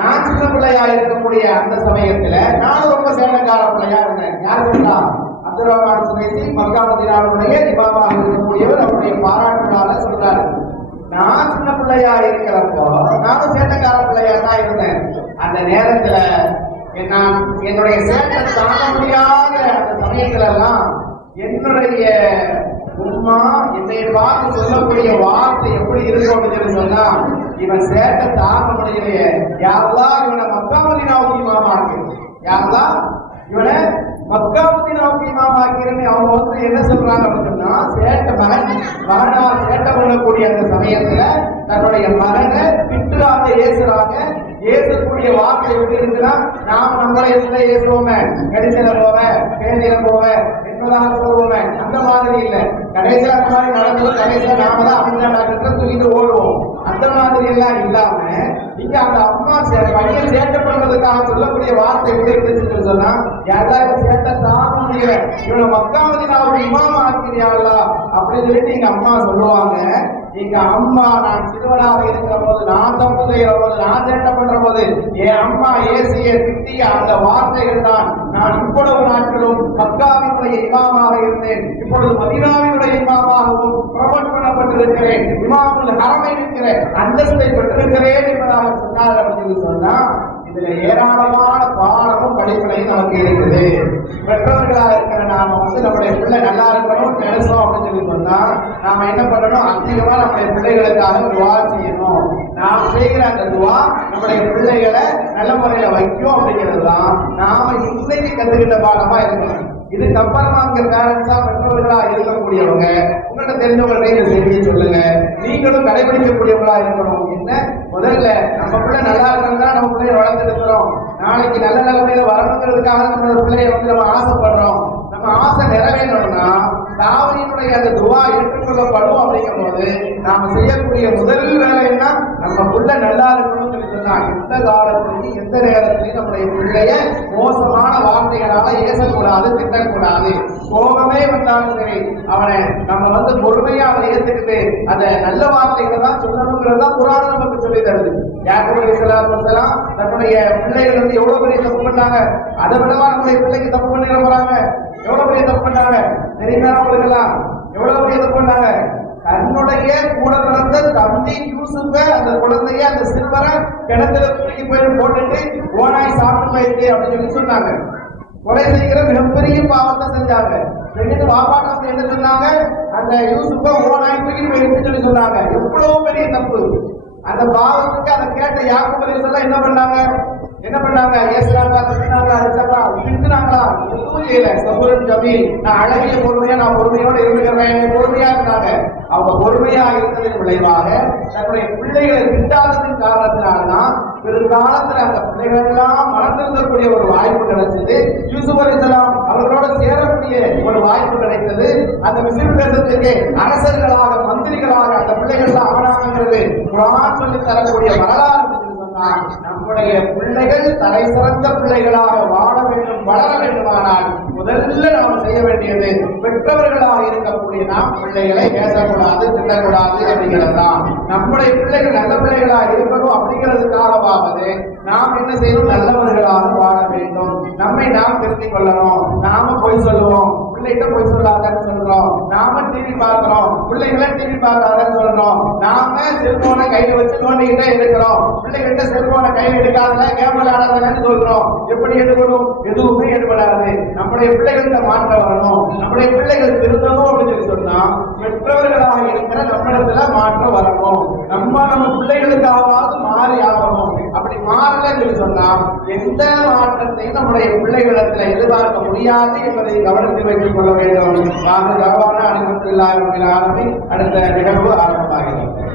நான் சின்ன பிள்ளையா இருக்கக்கூடிய அந்த சமயத்துல நானும் ரொம்ப சேலக்கார பிள்ளையா இருந்தேன். யார் சொன்னா? அப்துல் ரஹ்மான் சுதைசி மக்கா மதீனாவுடைய இமாமாக இருக்கக்கூடியவர் அவருடைய பாராட்டுனால சொல்றாரு, நான் சின்ன பிள்ளையா இருக்கிறப்போ நானும் சேட்டக்கார பிள்ளையா தான் இருந்தேன். அந்த நேரத்துல என்னுடைய சேட்டை தாங்க முடியாத அந்த சமயத்துல எல்லாம் என்னுடைய உம்மா என்னை பார்த்து சொல்லக்கூடிய வார்த்தை எப்படி இருக்கும் சொன்னா, இவன் சேட்டை தாங்க முடியலையே, யாரெல்லாம் இவனை மக்கா மதீனாவுக்கு இமாமாக்கு, யாரெல்லாம் இவனை மக்கா மதீனாவுக்கு இமாமாக்கிறேன்னு அவங்க என்ன சொல்றாங்க அப்படின்னு சொன்னா, சேட்டை மகனா சேட்டை பண்ணக்கூடிய அந்த சமயத்துல தன்னுடைய மகனை திட்டுறாங்க, ஏசக்கூடிய வார்த்தை எப்படி இருக்குன்னா, நாம நம்மளை எதுல ஏசுவோமே, கடிசல போவேன், பேதியில போவேன் என்பதாக சொல்லுவோமே, அந்த மாதிரி இல்லை. கடைசியா அந்த மாதிரி நடந்தது, கடைசியா நாம தான் அப்படின்னா டாக்டர் சொல்லிட்டு ஓடுவோம். அந்த மாதிரி எல்லாம் இல்லாம இங்க அந்த அம்மா பையன் சேட்டை பண்றதுக்காக சொல்லக்கூடிய வார்த்தை எப்படி இருந்துச்சுன்னு சொன்னா, யாராவது சேட்டை தாங்க முடியல, இவனை மக்கா மதீனாவுக்கு இமாம் ஆக்கிறியாளா அப்படின்னு சொல்லிட்டு எங்க அம்மா சொல்லுவாங்க. எங்க அம்மா நான் சிறுவனாக இருக்கிற போது, நான் தப்பு செய்கிற போது, நான் சேட்டை பண்ற போது என் அம்மா ஏசிய திட்டிய அந்த வார்த்தைகள் தான் நான் இவ்வளவு நாட்களும் மக்காவினுடைய இமாமாக இருந்தேன், இப்பொழுது மதீனாவினுடைய இமாமாகவும் ப்ரமோட் பண்ணப்பட்டிருக்கிறேன், இமாமுல் ஹரமை இருக்கிற அந்தஸ்தை பெற்றிருக்கிறேன் என்பதாக சொன்னார் அப்படின்னு சொன்னா, இதுல ஏராளமான பாடமும் படிப்பனையும் நமக்கு இருக்குது. பெற்றோர்களாக இருக்கிற நாம நம்முடைய பிள்ளை நல்லா இருக்கணும்னு நினைச்சோம் அப்படின்னு சொல்லி சொன்னா, நாம என்ன பண்ணணும், அதிகமா நம்முடைய பிள்ளைகளுக்காக துவா செய்யணும். நாம் செய்கிற அந்த துவா நம்முடைய பிள்ளைகளை நல்ல முறையில வைக்கும் அப்படிங்கிறது தான் நாம இன்னைக்கு கத்துக்கிட்ட பாடமா இருக்கணும். இதுக்கப்புறமா அங்க பேரண்ட்ஸா பெற்றோர்களா இருக்கக்கூடியவங்க உங்கள்கிட்ட தெரிஞ்சவங்க இந்த செய்தியை சொல்லுங்க, நீங்களும் கடைபிடிக்கக்கூடியவங்களா இருக்கணும். என்ன முதல்ல நம்ம பிள்ளை நல்லா இருக்கணும்னா நம்ம பிள்ளைய வளர்த்துருக்கிறோம், நாளைக்கு நல்ல நிலைமையில வரணுங்கிறதுக்காக நம்மளோட பிள்ளைய நம்ம ஆசைப்படுறோம். நம்ம ஆசை நிறைவேறணும்னா தாவணியினுடைய அந்த துவா ஏற்றுக்கொள்ளப்படும். அப்படிங்கும் போது நாம செய்யக்கூடிய முதல் வேலை என்ன, நம்ம பிள்ளை நல்லா இருக்கணும்னு சொல்லி சொன்னா, எந்த காலத்திலையும் எந்த நேரத்திலையும் நம்முடைய பிள்ளைய மோசமான வார்த்தைகளால ஏசக்கூடாது, திட்டக்கூடாது. கோபமே வந்தாலும் சரி அவனை நம்ம பொறுமையா அவனை ஏத்துக்கிட்டு அந்த நல்ல வார்த்தைகளை தான் சொல்லணுங்கிறது தான் குர்ஆன் நமக்கு சொல்லி தருது. யாக்கூப் அலைஹிஸ்ஸலாத்து வஸலாம் தன்னுடைய பிள்ளைகள் எவ்வளவு பெரிய தப்பு பண்ணாங்க, அதை விடவா நம்முடைய பிள்ளைக்கு தப்பு பண்ணிட போறாங்க. எவ்வளவு பெரிய தப்பு பண்ணாங்க தெரியுமா அவங்களுக்கெல்லாம்? எவ்வளவு பெரிய தப்பு பண்ணாங்க, தன்னுடைய கூட பிறந்த தம்பி யூசுஃப அந்த குழந்தைய அந்த சிறுவரை கிணத்துல தூக்கி போய் போட்டுட்டு ஓனாய் காட்டு பயிற்சி அப்படின்னு சொன்னாங்க. கொலை செய்கிற மிகப்பெரிய பாவத்தை செஞ்சாங்க. பாப்பாட்ட வந்து என்ன சொன்னாங்க, அந்த யூசுப்ப ஓனாய் தூக்கி போயிடுச்சுன்னு சொன்னாங்க. எவ்வளவு பெரிய தப்பு. அந்த பாவத்துக்கு அதை கேட்ட யாக்கூப் அலைஹிஸ்ஸலாம் என்ன பண்ணாங்க, ஏசுறாங்களா, திட்டுனாங்களா, எதுவும் செய்யல. சபுரன் ஜமீல், நான் அழகிய பொறுமையா, நான் பொறுமையோட இருந்துக்கிறேன், பொறுமையா இருந்தாங்க. அவங்க பொறுமையா இருந்ததின் விளைவாக தன்னுடைய பிள்ளைகளை திட்டாததின் காரணத்தினால்தான் பிற்காலத்தில் அந்த பிள்ளைகள் எல்லாம் மறந்திருக்கக்கூடிய ஒரு வாய்ப்பு கிடைச்சது. யூசுப் அலைஹிஸ்ஸலாம் அவர்களோட சேரக்கூடிய ஒரு வாய்ப்பு கிடைத்தது. அந்த மிஸ்ர் தேசத்திற்கு அரசர்களாக, மந்திரிகளாக அந்த பிள்ளைகள் எல்லாம் ஆனாங்கிறது குர்ஆன் சொல்லி தரக்கூடிய வரலாறு. நம்முடைய பிள்ளைகள் தலை சிறந்த பிள்ளைகளாக வாழ வேண்டும், வளர வேண்டுமானால் முதல்ல நாம் செய்ய வேண்டியது, பெற்றவர்களாக இருக்கக்கூடிய நாம் பிள்ளைகளை பேசக்கூடாது, திட்டக்கூடாது அப்படிங்கிறதுதான். நம்முடைய பிள்ளைகள் நல்ல பிள்ளைகளாக இருக்கணும் அப்படிங்கிறதுக்காகவாவது நாம் என்ன செய்யணும், நல்லவர்களாக வாழ வேண்டும். நம்மை நாம் திருத்திக் கொள்ளணும். நாம போய் சொல்லுவோம், பிள்ளைகிட்ட போய் சொல்லாதன்னு சொல்றோம். நாம டிவி பார்க்கிறோம், பிள்ளைகளை டிவி பார்க்காதன்னு சொல்றோம். நாம செல்போனை கையில வச்சு நோண்டிக்கிட்டே இருக்கிறோம், பிள்ளைகிட்ட செல்போனை கையில் எடுக்காதல, கேம் விளையாடாதன்னு சொல்றோம். எப்படி எடுக்கணும்? எதுவுமே எடுபடாது. நம்முடைய பிள்ளைகள்கிட்ட மாற்றம் வரணும், நம்முடைய பிள்ளைகள் திருத்தணும் அப்படின்னு சொன்னா பெற்றவர்களாக இருக்கிற நம்மிடத்துல மாற்றம் வரணும். நம்ம பிள்ளைகளுக்காவது மாறி ஆகணும். அப்படி மாறலன்னு சொன்னா எந்த மாற்றத்தையும் நம்முடைய பிள்ளைகளிடத்துல எதிர்பார்க்க முடியாது என்பதை கவனத்தில் வைத்துக் கொள்ள வேண்டும். கவன அனுமதி அடுத்த நிகழ்வு ஆரம்பமாகிறது.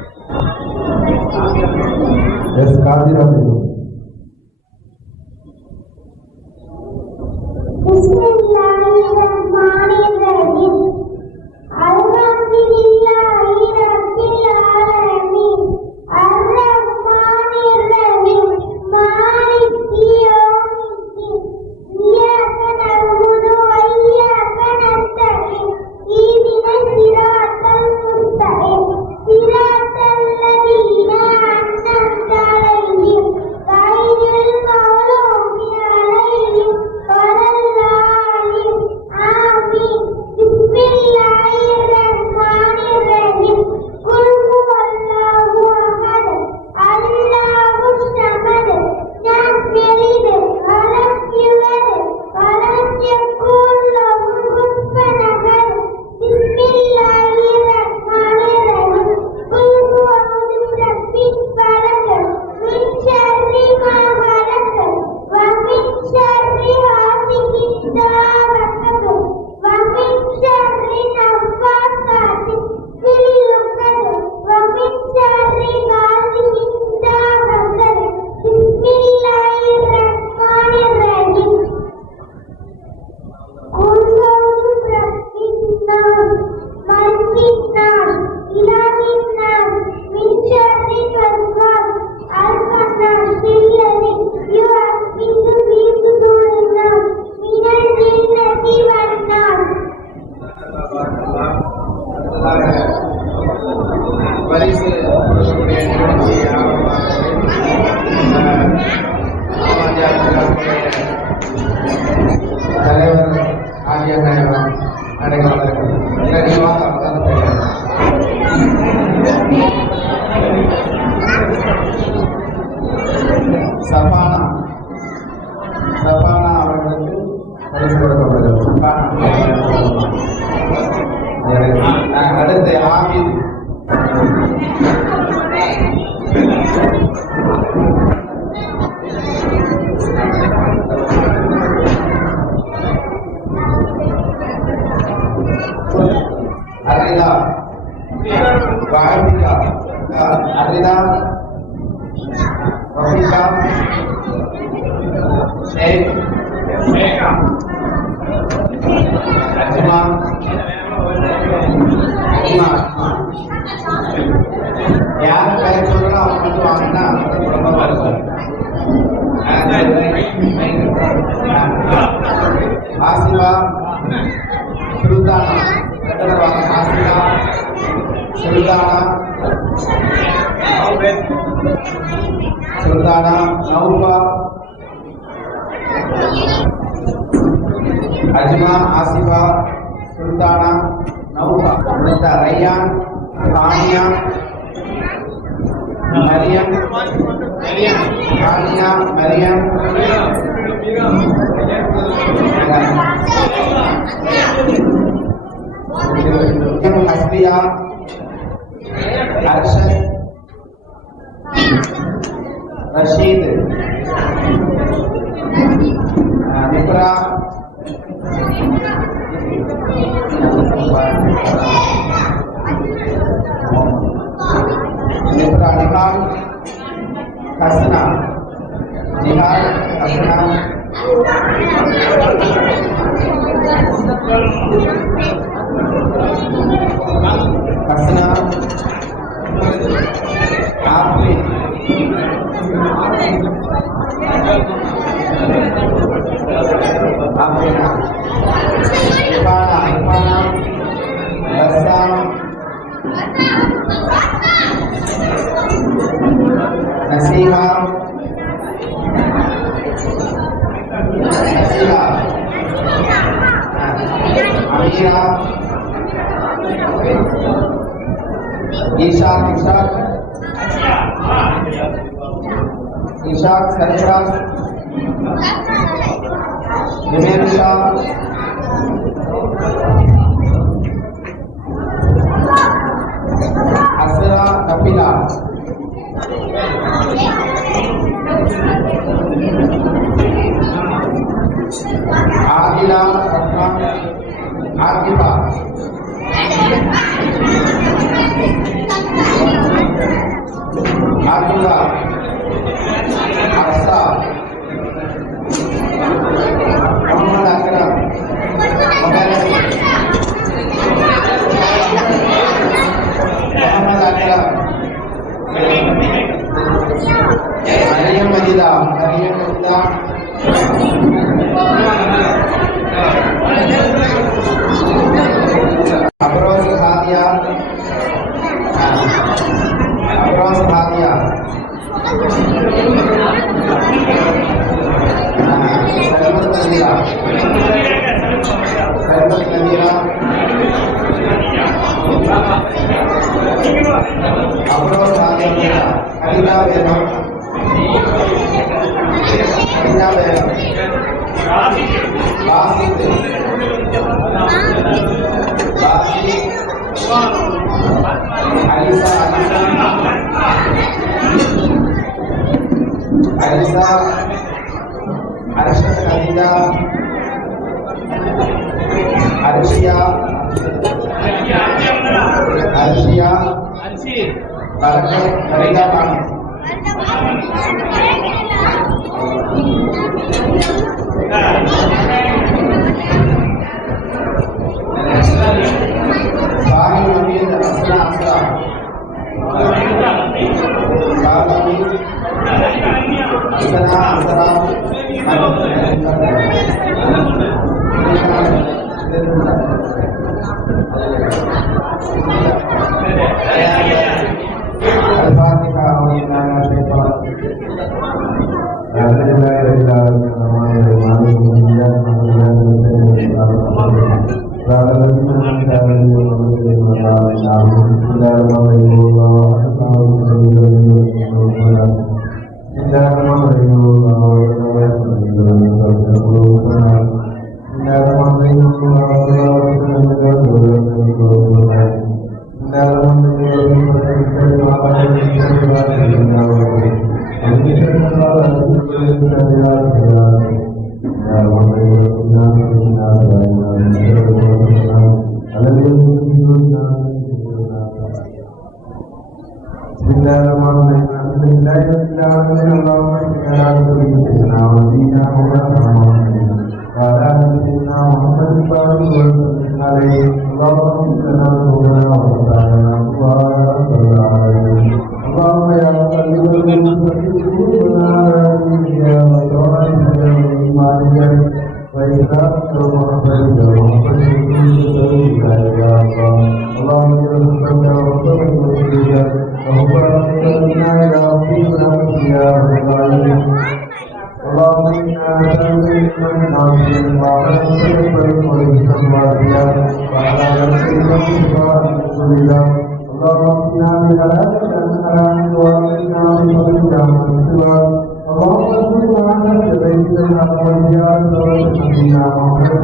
பரிசு கொடுக்கக்கூடிய நிகழ்ச்சி தலைவர் ஆகிய நடைபெறுகிறது. சபானா அவர்களுக்கு பரிசு கொடுக்கப்படுகிறது. அடுத்து ஆபித் அரிதா வாயிகா அரிதா ரஃபீகா ஷேக் அஜ்மா யார் பெயர் சொல்றோம் அவங்க மட்டும் வாங்கினா ரொம்ப இருக்கும். Asifa Sultana Asifa Sultana நௌபா அஜ்மா Asifa Sultana நௌபா Rayyan Tania Mariam Hasbiya, Arshad, Rashid, Nipra, Nihal, Hasna, Hasna, Afri, Afrina, Ipana, Bassam, Nasiha, Nasila, Amira, Ishaq, Sarfraz, Himir Shah, Asra Kapila, Adila Rahman, Akifa, Akila, Aksa, Muhammad Akram, Muhammad Akram, Maryam Majida, Abros Hadia, Sarmat Nadira, Abros Hadia, Adila Begum, Basit, Alisa, Arshad Khadija, Arshia, Barakat Farida Khan, Sahil Hamid Asra Asra, Sahil Asra Asra, Al-Fatihah wa inna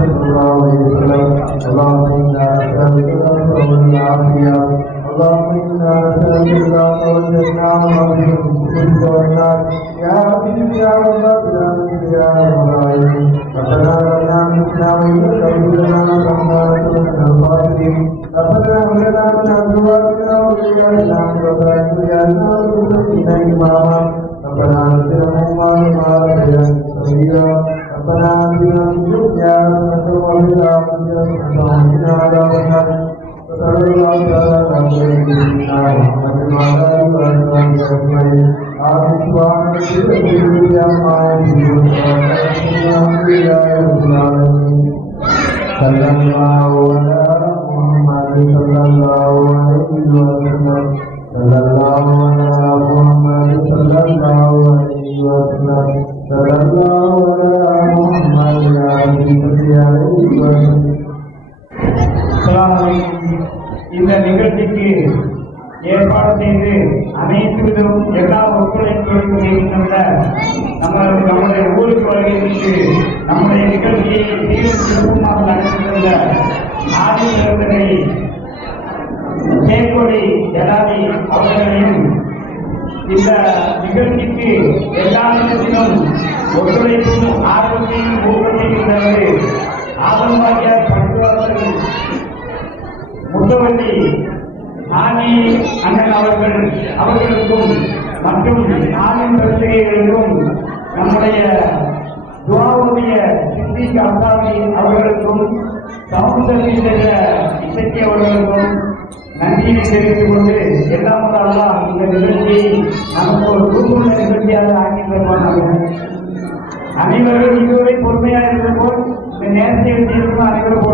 صلى الله عليه وسلم. اللهم إنا نسألك العفو والعافية. اللهم إنا نسألك العفو والجنة والمغفرة والنار. يا عزيز يا رب العالمين يا رب العالمين. ربنا لنا مسنا وإن تغفر لنا رحمة من الخاسرين. ربنا هب لنا من أزواجنا وذرياتنا قرة أعين واجعلنا للمتقين إماما. ربنا أنزلهم مع ربنا سبيلا. ربنا آتنا في الدنيا حسنة وفي الآخرة حسنة وقنا عذاب النار. وصلى الله تعالى على سيدنا محمد وعلى آله وصحبه أجمعين. آمين. سبحان ربك عما يصفون والحمد لله رب العالمين. صلى الله على محمد صلى الله عليه وسلم. صلى الله على محمد صلى الله عليه وسلم. صلى الله على محمد عليه وسلم. இந்த நிகழ்ச்சிக்கு ஏற்பாடு செய்து அனைத்து விதமும் எல்லா ஒத்துழைப்புகளும் இருக்கின்ற நம்முடைய ஊருக்கு வருகைக்கு நம்முடைய நிகழ்ச்சியை சீரும் சிறப்புமாக நடத்துகின்ற ஆதித்தலை சேக்கொடி ஜலாதி அவர்களையும் இந்த நிகழ்ச்சிக்கு எல்லா விதத்திலும் ஒத்துழைப்பும் ஆர்வத்தையும் ஊக்கத்தையும் தந்து ஆதம்பாக்கியார் பட்டுவாசல் முத்தவள்ளி ஆனி அண்ணன் அவர்களுக்கும் மற்றும் ஆவின் பிரச்சனைகளுக்கும் நம்முடைய துவாவுடைய சித்திக் அசாமி அவர்களுக்கும் சமுத்திரத்தில் சென்ற இசைக்கு அவர்களுக்கும் நன்றியை தெரிவித்துக் கொண்டு எல்லாம் இந்த நிகழ்ச்சியை நமக்கு ஒரு புதுமுள்ள நிகழ்ச்சியாக ஆக்கியிருப்பாங்க. அனைவரும் இதுவரை பொறுமையாக இருந்த போல் இந்த நேரத்தை எழுதியிருக்கும் அனைவரும்